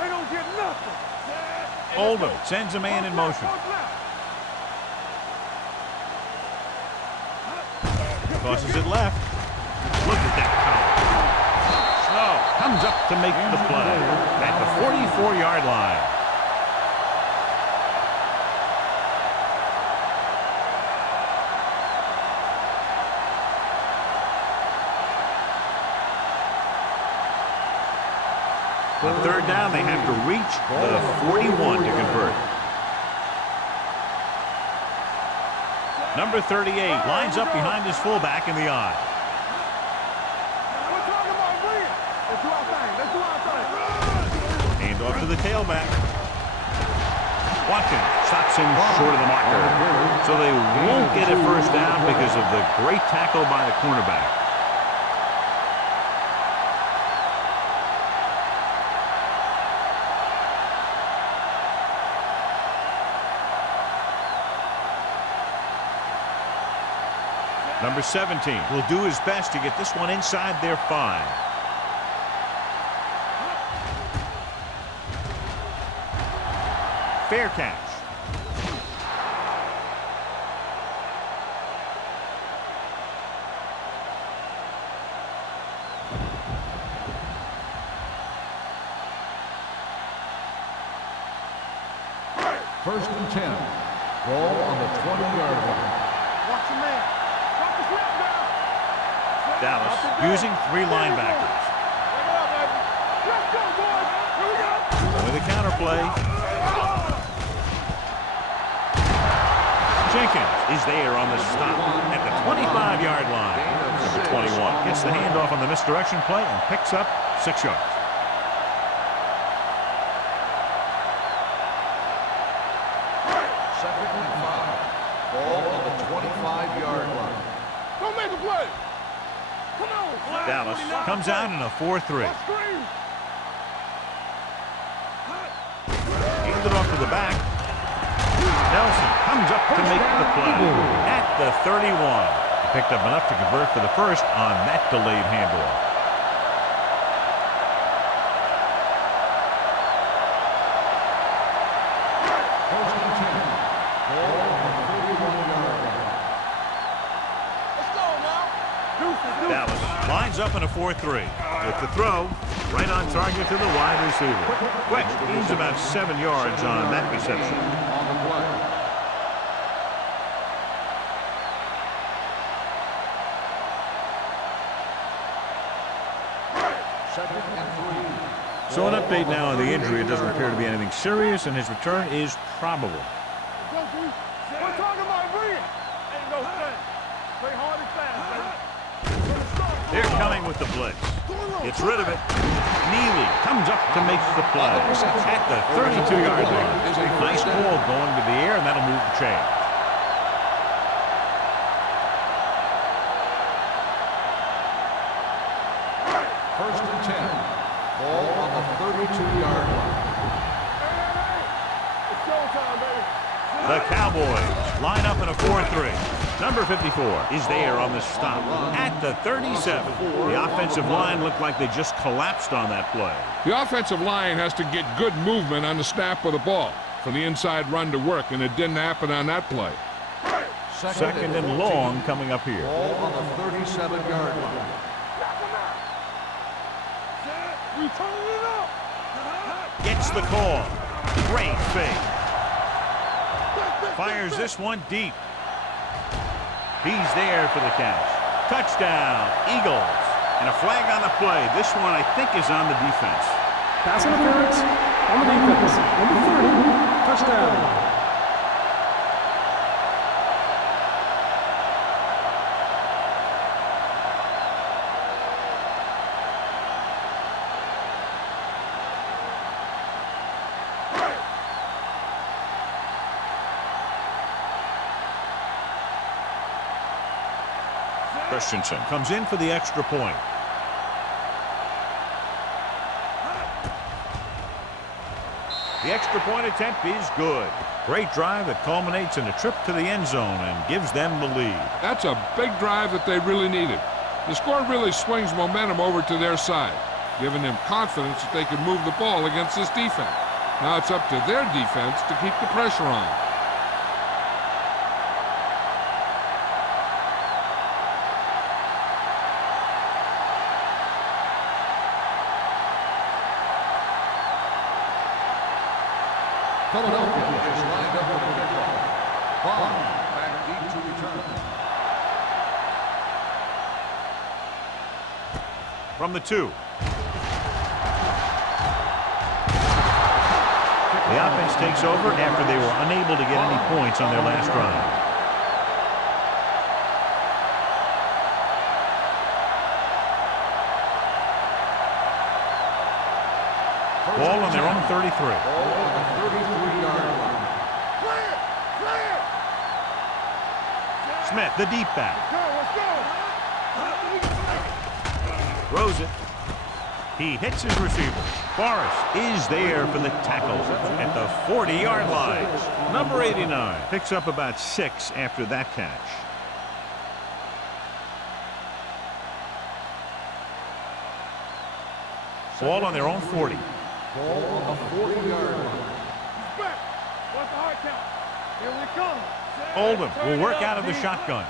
They don't get nothing. Oldham sends a man in motion. Tosses it left. Look at that power. Snow comes up to make the play at the 44-yard line. On third down, they have to reach the 41 to convert. Number 38 lines up behind his fullback in the I. Hand off to the tailback. Watkins stops him short of the marker. So they won't get a first down because of the great tackle by the cornerback. Number 17 will do his best to get this one inside their 5. Fair catch. First and 10. Ball on the 20-yard line. Watch your man. Watch the slip down. Dallas using 3 linebackers. Let's go, boys. Here we go. With a counter play. Jenkins is there on the stop at the 25-yard line. Number 21 gets the handoff on the misdirection play and picks up 6 yards. Second and 5. Ball on the 25-yard line. Don't make a play. Come on. Dallas comes out in a 4-3. Screen. Hands it off to the back. Nelson comes up to make the play at the 31. Picked up enough to convert for the first on that delayed handoff. First and 10. Ball on the 31-yard line. Let's go now. Dallas lines up in a 4-3. With the throw, right on target to the wide receiver. Quick, gains about 7 yards on that reception. On the play. Second and 3. So an update now on the injury. It doesn't appear to be anything serious, and his return is probable. We're talking about Green. Ain't no thing. Play hard and fast, baby. They're coming with the blitz. Gets rid of it. Neely comes up to make the play at the 32-yard line. Nice ball going to the air, and that'll move the chain. First and 10. Ball on the 32-yard line. It's showtime, baby. The Cowboys line up in a 4-3. Number 54 is there on the stop at the 37. The offensive line looked like they just collapsed on that play. The offensive line has to get good movement on the snap of the ball for the inside run to work, and it didn't happen on that play. Second and long coming up here. Ball on the 37-yard line. We turning it up. Gets the call. Great fake. Fires this one deep. He's there for the catch. Touchdown, Eagles. And a flag on the play. This one, I think, is on the defense. Pass interference on the defense. Number 30, touchdown. Christensen comes in for the extra point. The extra point attempt is good. Great drive that culminates in a trip to the end zone and gives them the lead. That's a big drive that they really needed. The score really swings momentum over to their side, giving them confidence that they can move the ball against this defense. Now it's up to their defense to keep the pressure on. Philadelphia is lined up with the kickoff. Ball back deep to return. From the 2. The offense takes over after they were unable to get any points on their last drive. Ball on their own 33. Ball on the 33-yard line. Clear! Clear! Smith, the deep back. Let's go! Throws it. He hits his receiver. Forrest is there for the tackle at the 40-yard line. Number 89 picks up about 6 after that catch. Ball on their own 40. Ball on the 40-yard line. Back! What's the hard count? Here we come. Oldham will work out of the shotgun.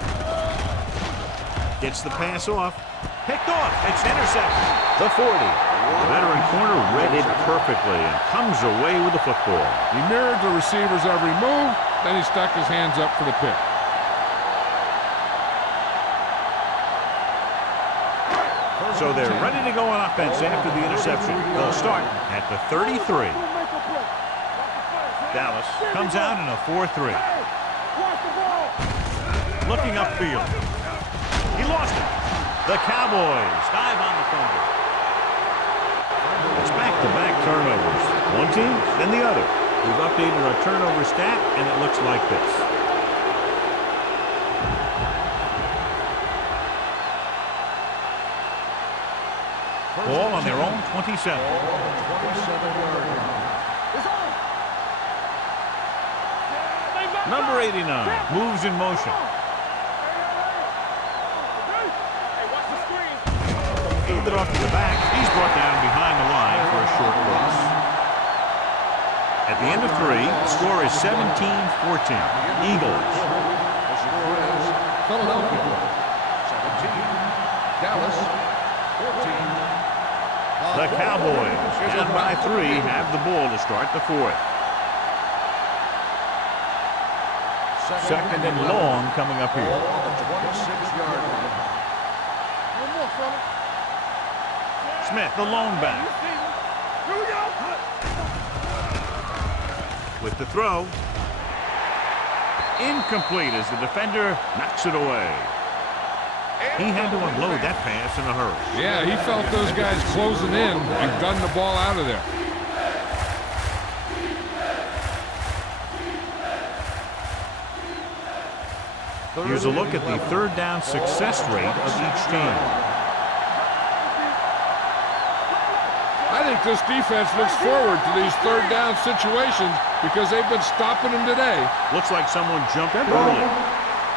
Gets the pass off. Picked off. It's intercepted. The 40. The veteran corner read it perfectly and comes away with the football. He mirrored the receiver's every move, then he stuck his hands up for the pick. So they're ready to go on offense after the interception. They'll start at the 33. Dallas comes out in a 4-3. Looking upfield. He lost it. The Cowboys dive on the fumble. It's back-to-back turnovers. One team, then the other. We've updated our turnover stat, and it looks like this. Ball on their own 27. Number 89 moves in motion. Gave it off to the back. He's brought down behind the line for a short loss. At the end of 3, the score is 17-14. Eagles. The score is Philadelphia 17, Dallas 14. The Cowboys, down by 3, have the ball to start the 4th. Second and long coming up here. Ball on the 26-yard line. One more, fella. Smith, the lone back. Here we go. With the throw. Incomplete as the defender knocks it away. He had to unload that pass in a hurry. Yeah, he felt those guys closing in and gunned the ball out of there. Here's a look at the third down success rate of each team. I think this defense looks forward to these third down situations because they've been stopping them today. Looks like someone jumped Get ball. early.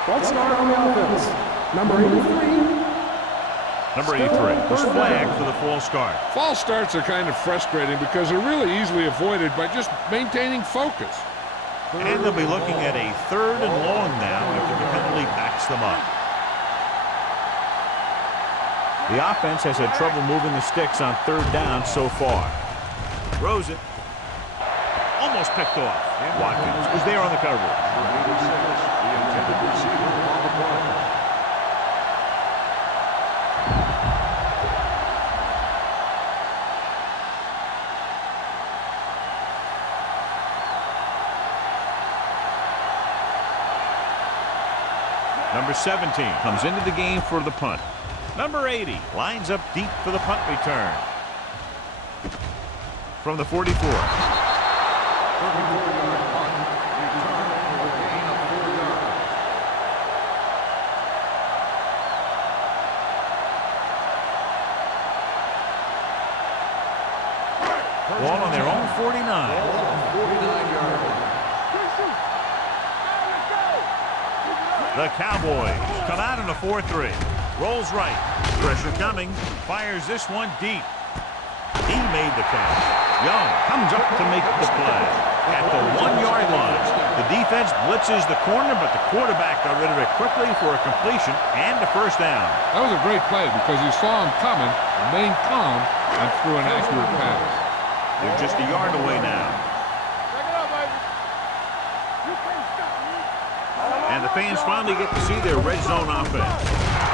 False start on the offense. Number 83. Number 83 was flagged for the false start. False starts are kind of frustrating because they're really easily avoided by just maintaining focus. And they'll be looking at a third and long now after the penalty backs them up. The offense has had trouble moving the sticks on third down so far. Throws it. Almost picked off. Watkins was there on the coverage. The intended receiver on the play. Number 17 comes into the game for the punt. Number 80 lines up deep for the punt return. From the 44. 34-yard punt. Return for a gain of 4 yards. Ball on their own 49. 49-yard line. The Cowboys come out in a 4-3. Rolls right. Pressure coming. Fires this one deep. He made the catch. Young comes up to make the play. At the 1-yard line, the defense blitzes the corner, but the quarterback got rid of it quickly for a completion and a first down. That was a great play because he saw him coming, remained calm, and threw an accurate pass. They're just a yard away now. And the fans finally get to see their red zone offense.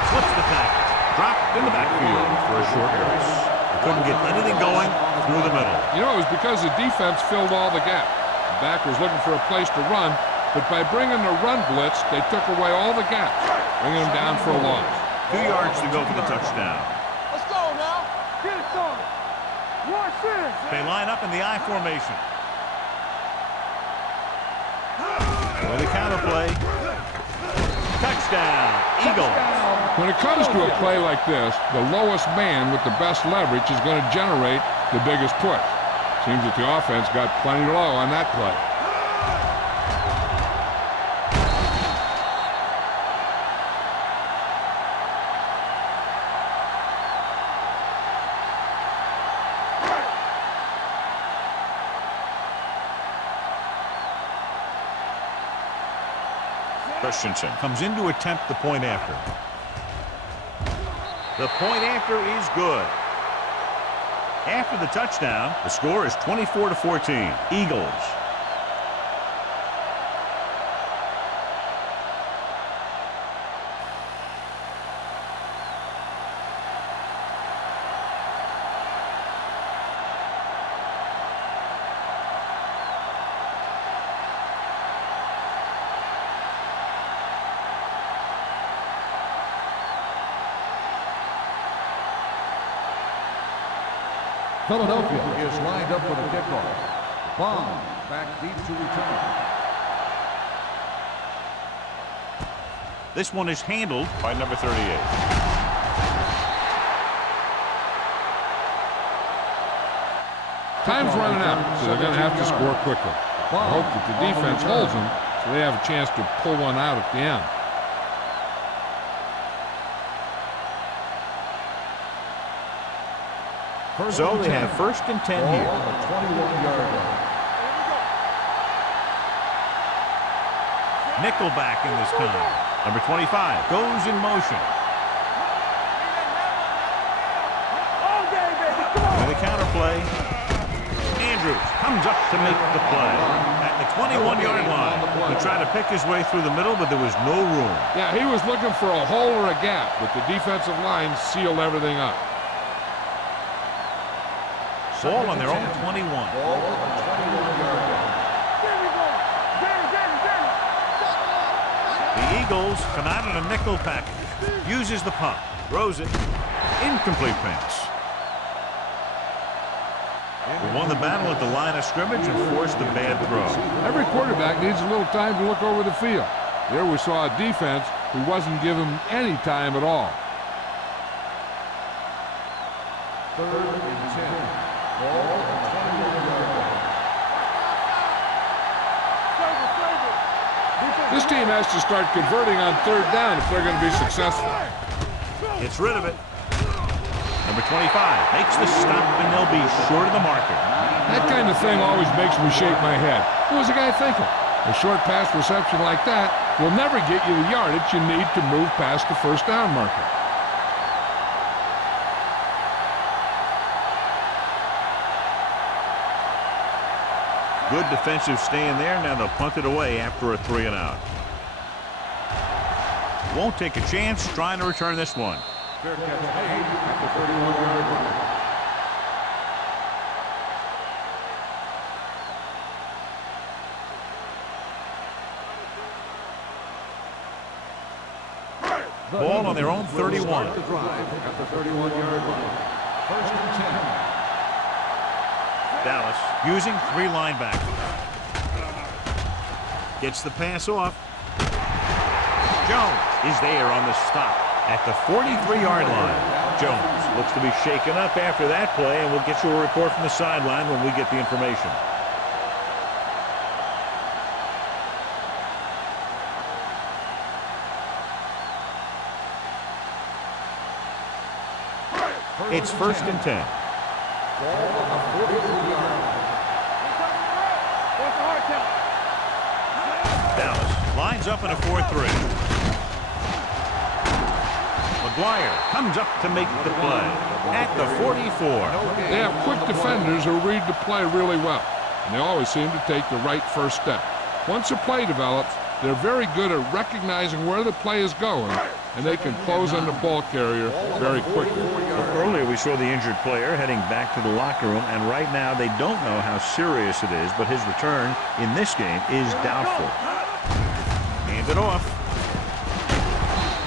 Slips the tackle. Dropped in the backfield for a short race. They couldn't get anything going through the middle. You know, it was because the defense filled all the gaps. The back was looking for a place to run, but by bringing the run blitz, they took away all the gaps, bringing them down for a loss. 2 yards to go for the touchdown. Let's go now. Get it on. Watch this. They line up in the I formation. With a counter play. Touchdown, Eagles. When it comes to a play like this, the lowest man with the best leverage is going to generate the biggest push. Seems that the offense got plenty low on that play. Christensen comes in to attempt the point after. The point after is good. After the touchdown, the score is 24-14. Eagles. Philadelphia is lined up for the kickoff. Bond back deep to return. This one is handled by number 38. Time's running out, so they're going to have to score quickly. I hope that the defense holds them so they have a chance to pull one out at the end. So they have 1st and 10 here. 21-yard line. Nickelback in this time. Number 25 goes in motion. With a counter play. Andrews comes up to make the play. At the 21-yard line. He tried to pick his way through the middle, but there was no room. Yeah, he was looking for a hole or a gap, but the defensive line sealed everything up. Ball on their own 21. Ball on the 21-yard line. The Eagles come out in a nickel package. Uses the pump. Throws it. Incomplete pass. We won the battle at the line of scrimmage and forced a bad throw. Every quarterback needs a little time to look over the field. There we saw a defense who wasn't given any time at all. 3rd and 10. Ball on the 21-yard line. This team has to start converting on 3rd down if they're going to be successful. Gets rid of it. Number 25 makes the stop, and they'll be short of the marker. That kind of thing always makes me shake my head. What was the guy thinking? A short pass reception like that will never get you the yardage you need to move past the 1st down marker. Good defensive stand there. Now they'll punt it away after a 3-and-out. Won't take a chance trying to return this one. Fair catch made at the 31-yard line. Ball on their own 31. Start the drive at the 31-yard line. First and 10. Dallas using 3 linebackers. Gets the pass off. Jones is there on the stop at the 43-yard line. Jones looks to be shaken up after that play, and we'll get you a report from the sideline when we get the information. It's first and 10. Dallas lines up in a 4-3. McGuire comes up to make the play at the 44. They have quick defenders who read the play really well, and they always seem to take the right first step. Once a play develops, they're very good at recognizing where the play is going, and they can close on the ball carrier very quickly. Earlier we saw the injured player heading back to the locker room, and right now they don't know how serious it is, but his return in this game is doubtful. Hand it off.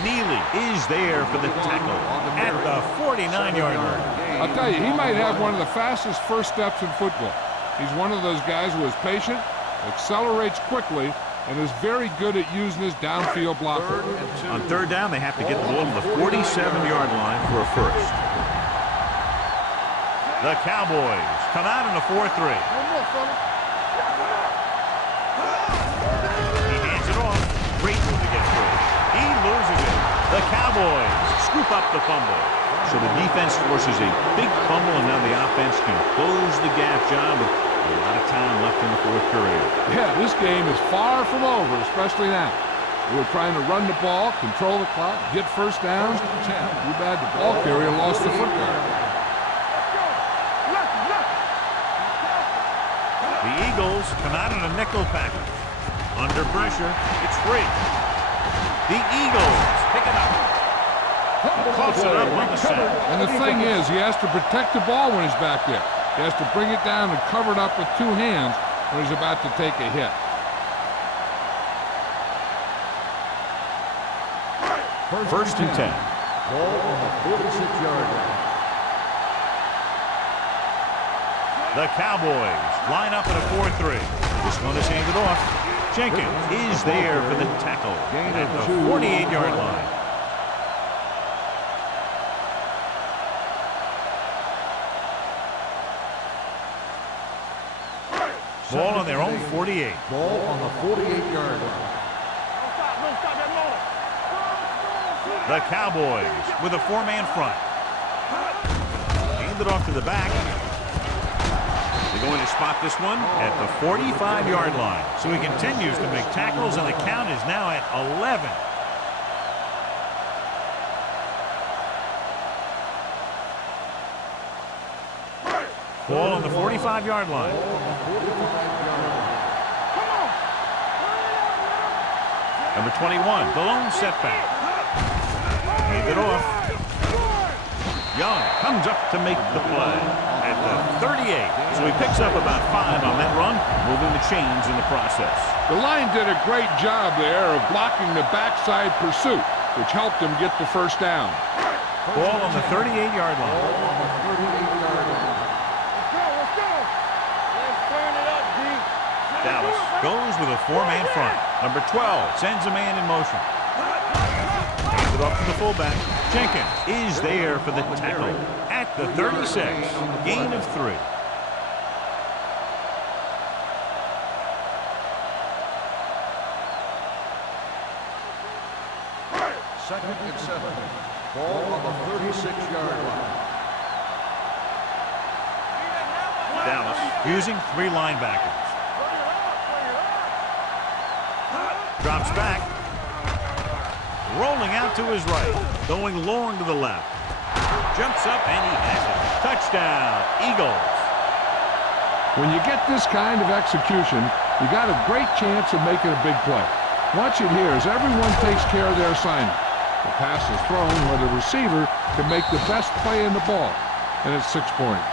Neely is there for the tackle at the 49-yard line. I'll tell you, he might have one of the fastest first steps in football. He's one of those guys who is patient, accelerates quickly, and is very good at using his downfield blocker. On third down, they have to get the ball to the 47-yard line for a first. The Cowboys come out in a 4-3. He hands it off. Great move to get through. He loses it. The Cowboys scoop up the fumble. So the defense forces a big fumble, and now the offense can close the gap, John, with a lot of time left in the fourth period. Yeah, this game is far from over, especially now. They were trying to run the ball, control the clock, get first downs. Too bad the ball carrier lost the football. The Eagles come out in a nickel package. Under pressure, it's free. The Eagles pick it up. Coughs it up on the center. And the thing is, he has to protect the ball when he's back there. He has to bring it down and cover it up with 2 hands when he's about to take a hit. First and 10. Ball on the 46-yard line. The Cowboys line up in a 4-3. This one is handed off. Jenkins is there for the tackle at the 48-yard line. Ball on their own 48. Ball on the 48-yard line. The Cowboys with a 4-man front. Handed off to the back. They're going to spot this one at the 45-yard line. So he continues to make tackles, and the count is now at 11. Ball on the 45-yard line. Number 21, the lone setback. Handed off. Young comes up to make the play at the 38. So he picks up about 5 on that run, moving the chains in the process. The line did a great job there of blocking the backside pursuit, which helped him get the first down. Ball on the 38-yard line. Dallas goes with a 4-man front. Number 12 sends a man in motion. Hands it off to the fullback. Jenkins is there for the tackle at the 36. Gain of 3. Second and 7. Ball on the 36-yard line. Dallas using 3 linebackers. Drops back. Rolling out to his right. Going long to the left. Jumps up and he has it. Touchdown, Eagles. When you get this kind of execution, you got a great chance of making a big play. Watch it here as everyone takes care of their assignment. The pass is thrown where the receiver can make the best play in the ball, and it's 6 points.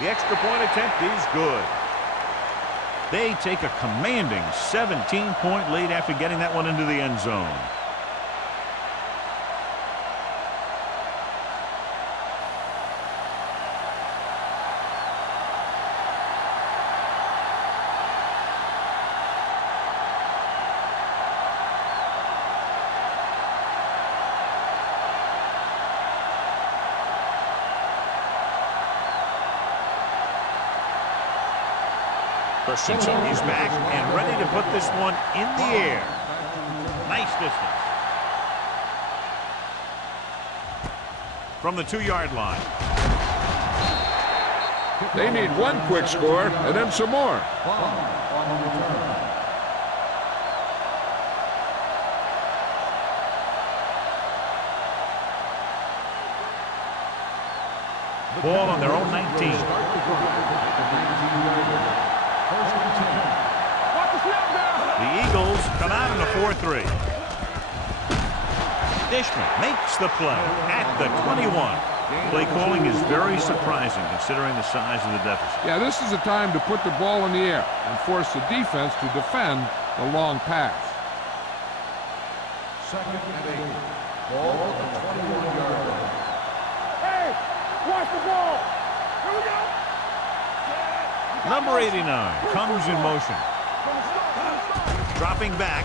The extra point attempt is good. They take a commanding 17-point lead after getting that one into the end zone. Christensen is back and ready to put this one in the air. Nice distance. From the 2-yard line. They need one quick score and then some more. Ball on their own 19. The Eagles come out in a 4-3. Dishman makes the play at the 21. Play calling is very surprising considering the size of the deficit. Yeah, this is the time to put the ball in the air and force the defense to defend the long pass. 2nd and 8. Ball at the 21-yard line. Hey, watch the ball. Here we go. Number 89 comes in motion. Dropping back,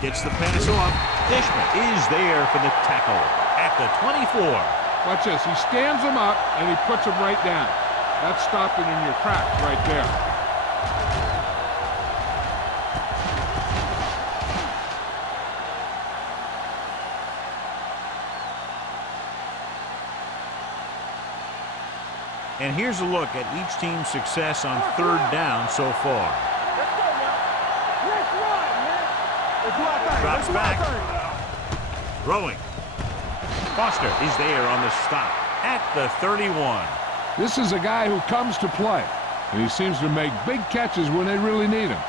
gets the pass off. Dishman is there for the tackle at the 24. Watch this. He stands him up and he puts him right down. That's stopping in your tracks right there. And here's a look at each team's success on 3rd down so far. Drops back. Throwing. Foster is there on the stop at the 31. This is a guy who comes to play, and he seems to make big catches when they really need him.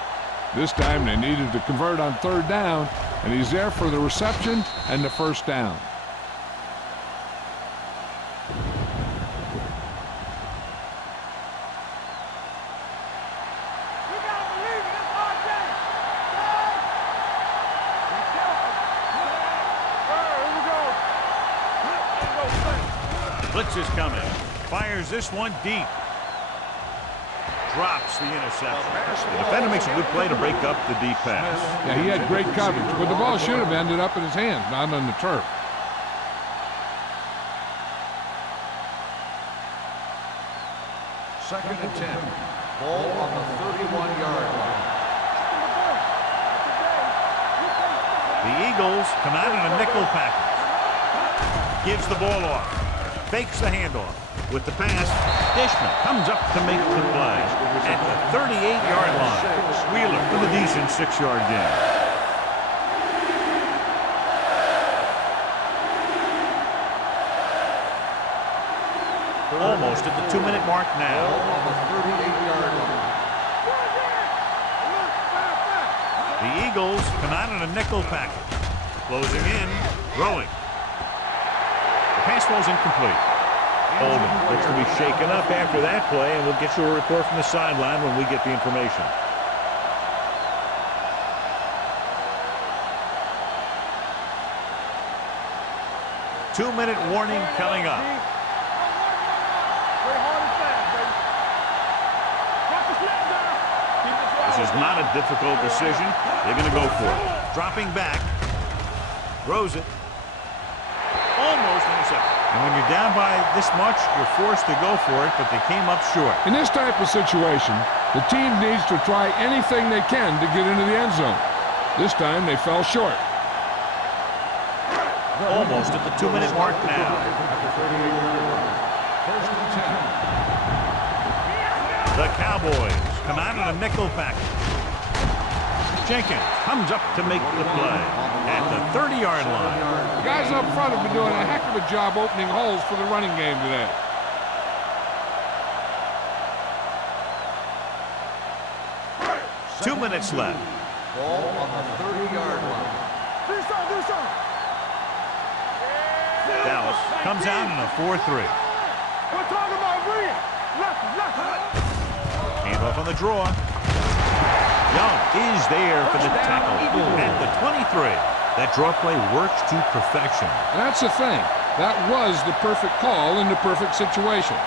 This time they needed to convert on 3rd down, and he's there for the reception and the 1st down. Blitz is coming. Fires this one deep. Drops the interception. The defender makes a good play to break up the deep pass. Yeah, he had great coverage, but the ball should have ended up in his hands, not on the turf. Second and 10. Ball on the 31-yard line. The Eagles come out in a nickel package. Gives the ball off. Fakes the handoff. With the pass, Dishman comes up to make the play at the 38-yard line. Wheeler with a decent 6-yard gain. Almost at the 2-minute mark now. Ball on the 38-yard line. The Eagles come out in a nickel package. Closing in, throwing. The pass falls incomplete. Holman looks to be shaken up after that play, and we'll get you a report from the sideline when we get the information. Two-minute warning coming up. This is not a difficult decision. They're going to go for it. Dropping back. Throws it. Almost intercepted. And when you're down by this much, you're forced to go for it, but they came up short. In this type of situation, the team needs to try anything they can to get into the end zone. This time they fell short. Almost at the 2-minute mark now. At the 38-yard line. First and 10. The Cowboys come out in a nickel package. Jenkins comes up to make the play at the 30-yard line. The guys up front have been doing a heck of a job opening holes for the running game today. 2 minutes left. Ball on the 30-yard line. Do something. Dallas comes out in a 4-3. We're talking about Rhea. Left. Hand off on the draw. Young is there for the tackle at the 23. That draw play works to perfection. And that's the thing. That was the perfect call in the perfect situation.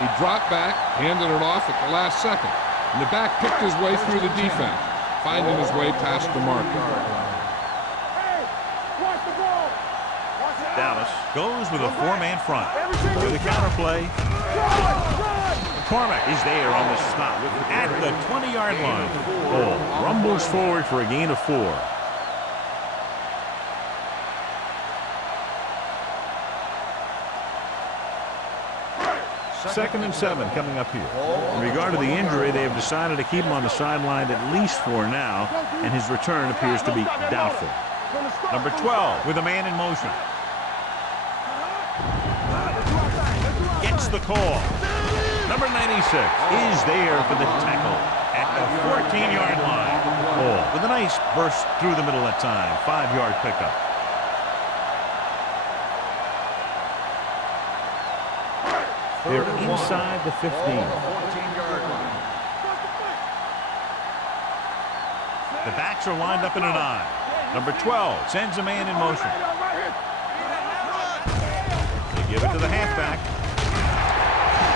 He dropped back, handed it off at the last second. And the back picked his way through the defense, finding his way past the marker. Hey, watch the ball. Dallas goes with a 4-man front. For the counterplay. McCormick is there on the stop at the 20-yard line. Ball rumbles forward for a gain of 4. Second and 7 coming up here. In regard to the injury, they have decided to keep him on the sideline at least for now, and his return appears to be doubtful. Number 12 with a man in motion. Gets the call. Number 96 is there for the tackle at the 14-yard line. Ball with a nice burst through the middle that time. 5-yard pickup. They're inside the 15. 14-yard line. The backs are lined up in a 9. Number 12 sends a man in motion. They give it to the halfback.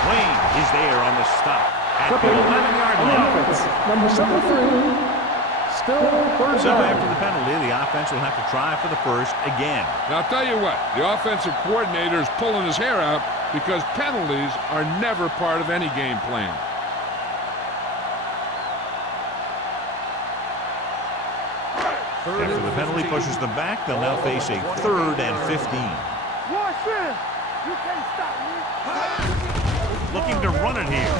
Wayne is there on the stop at the 11-yard line. Number 73. Still third So down. after the penalty, the offense will have to try for the first again. Now, I'll tell you what, the offensive coordinator is pulling his hair out because penalties are never part of any game plan. After the penalty pushes them back, they'll now face a 3rd and 15. Watch this. You can't stop me. Looking to run it here.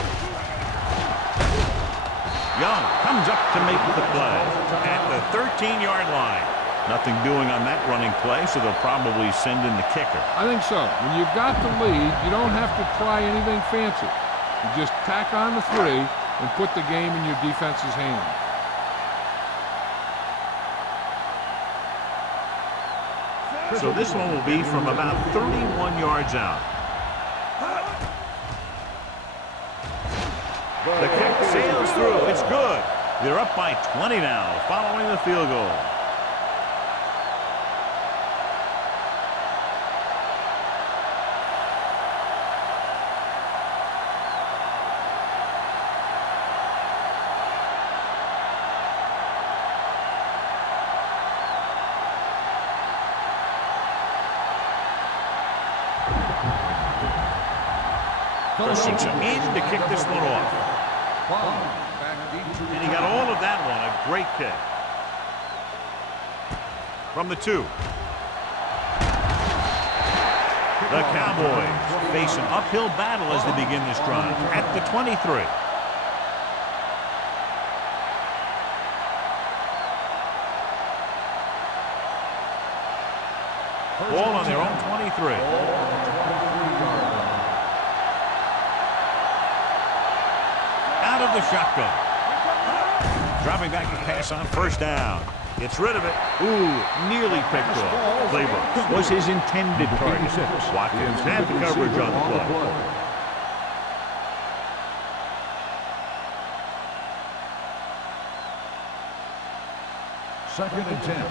Young comes up to make the play at the 13-yard line. Nothing doing on that running play, so they'll probably send in the kicker. I think so. When you've got the lead, you don't have to try anything fancy. You just tack on the 3 and put the game in your defense's hands. So this one will be from about 31 yards out. The kick sails through. It's good. They're up by 20 now, following the field goal. Christensen in to kick this one off. And he got all of that one. A great kick. From the 2. The Cowboys face an uphill battle as they begin this drive at the 23. Ball on their own 23. Out of the shotgun. Dropping back to pass on first down. Gets rid of it. Ooh, nearly picked off. Claybrook was his intended target. Watkins had the coverage on the play. Second and 10.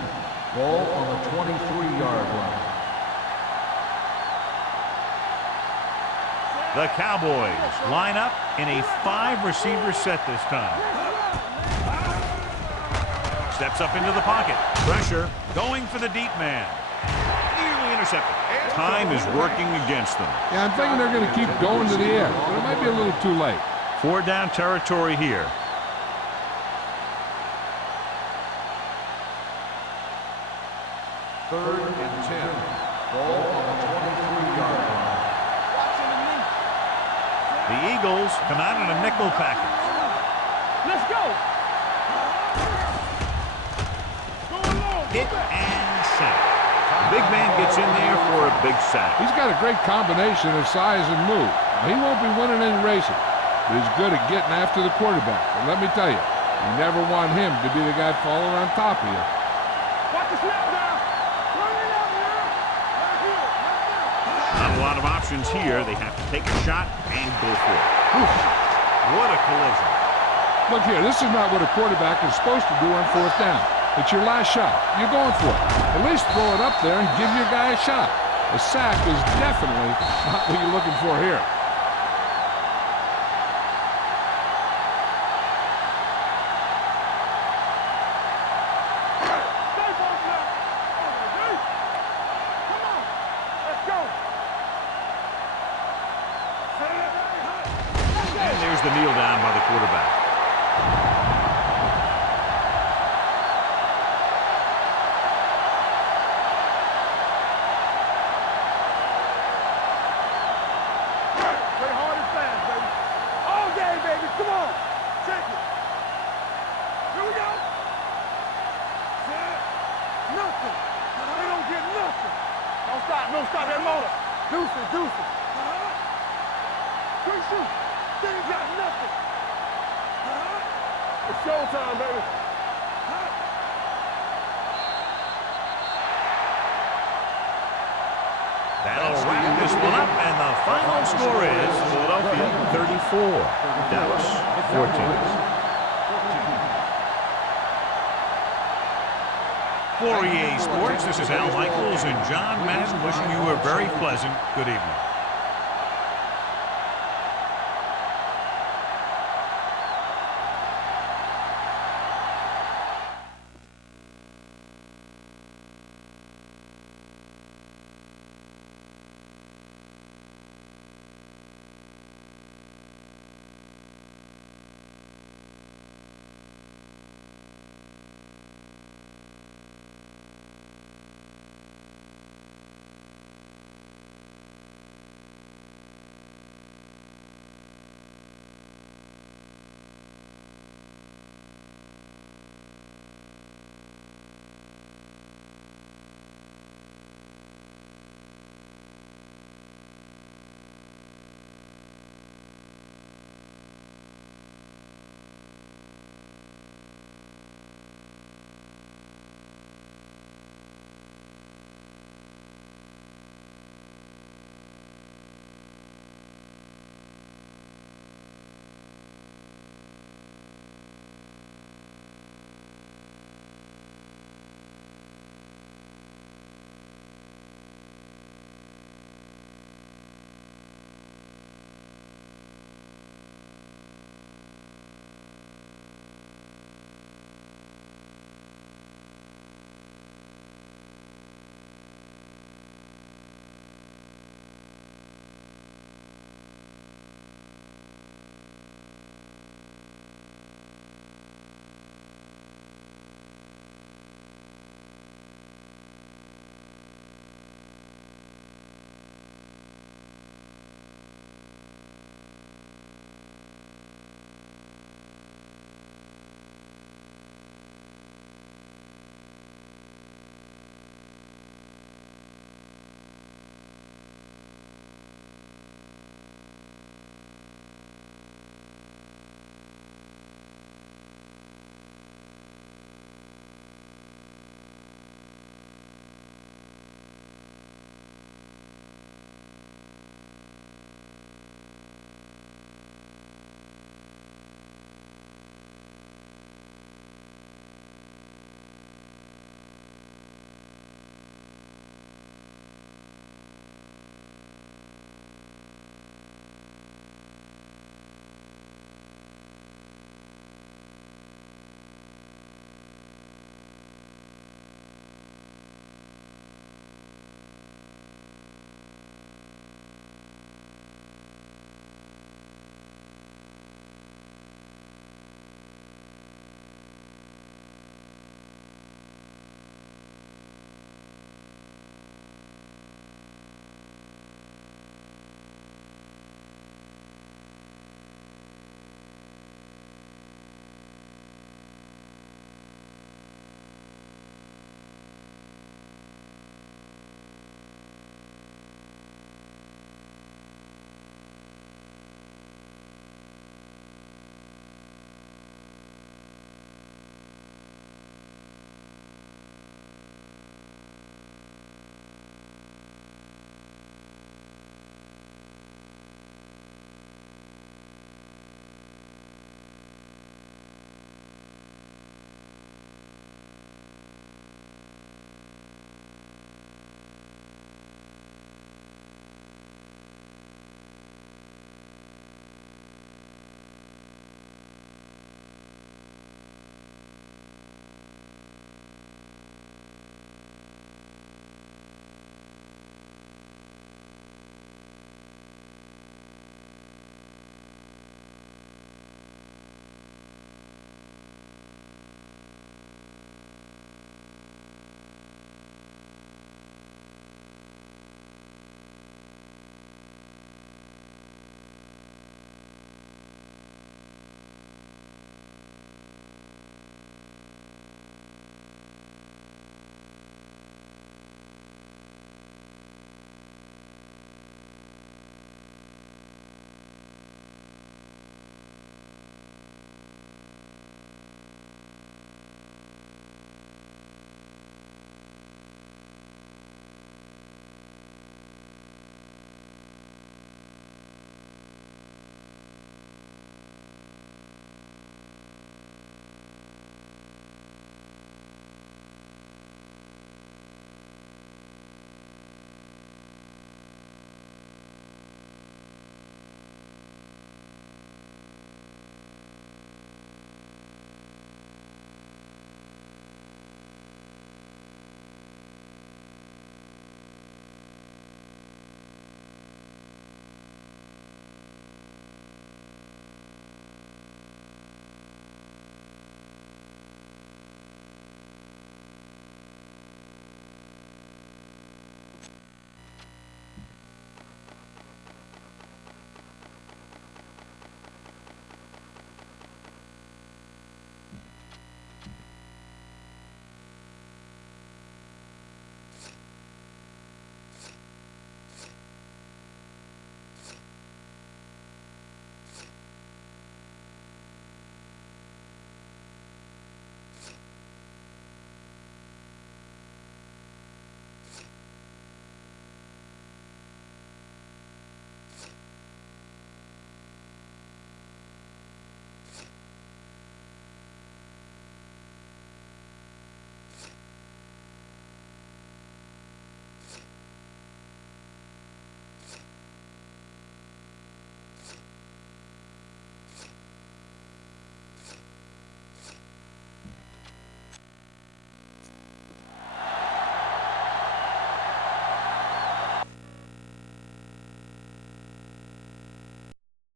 Ball on the 23-yard line. The Cowboys line up in a 5-receiver set this time. Steps up into the pocket. Pressure going for the deep man. Nearly intercepted. Time is working against them. Yeah, I'm thinking they're going to keep going to the air, but it might be a little too late. 4 down territory here. Third and 10. Ball on the 23-yard line. The Eagles come out in a nickel package. Let's go. Hit and sack. Big man gets in there for a big sack. He's got a great combination of size and move. Now, he won't be winning any races, but he's good at getting after the quarterback. And let me tell you, you never want him to be the guy falling on top of you. Watch the snap now. Run it out now. Right here. Not a lot of options here. They have to take a shot and go for it. Oof. What a collision. Look here, this is not what a quarterback is supposed to do on fourth down. It's your last shot. You're going for it. At least throw it up there and give your guy a shot. A sack is definitely not what you're looking for here. Stay focused now. Okay. Come on. Let's go. And there's the kneel down by the quarterback. Play hard and fast, baby. All day, baby. Come on. Check it. Here we go. Set. Nothing. They don't get nothing. Don't stop. Don't stop that motor. Deuces, deuces. Quick shoot. They ain't got nothing. It's showtime, baby. That'll wrap this one up, and the final score is Philadelphia 34, Dallas 14. For EA Sports, this is Al Michaels and John Madden wishing you a very pleasant good evening.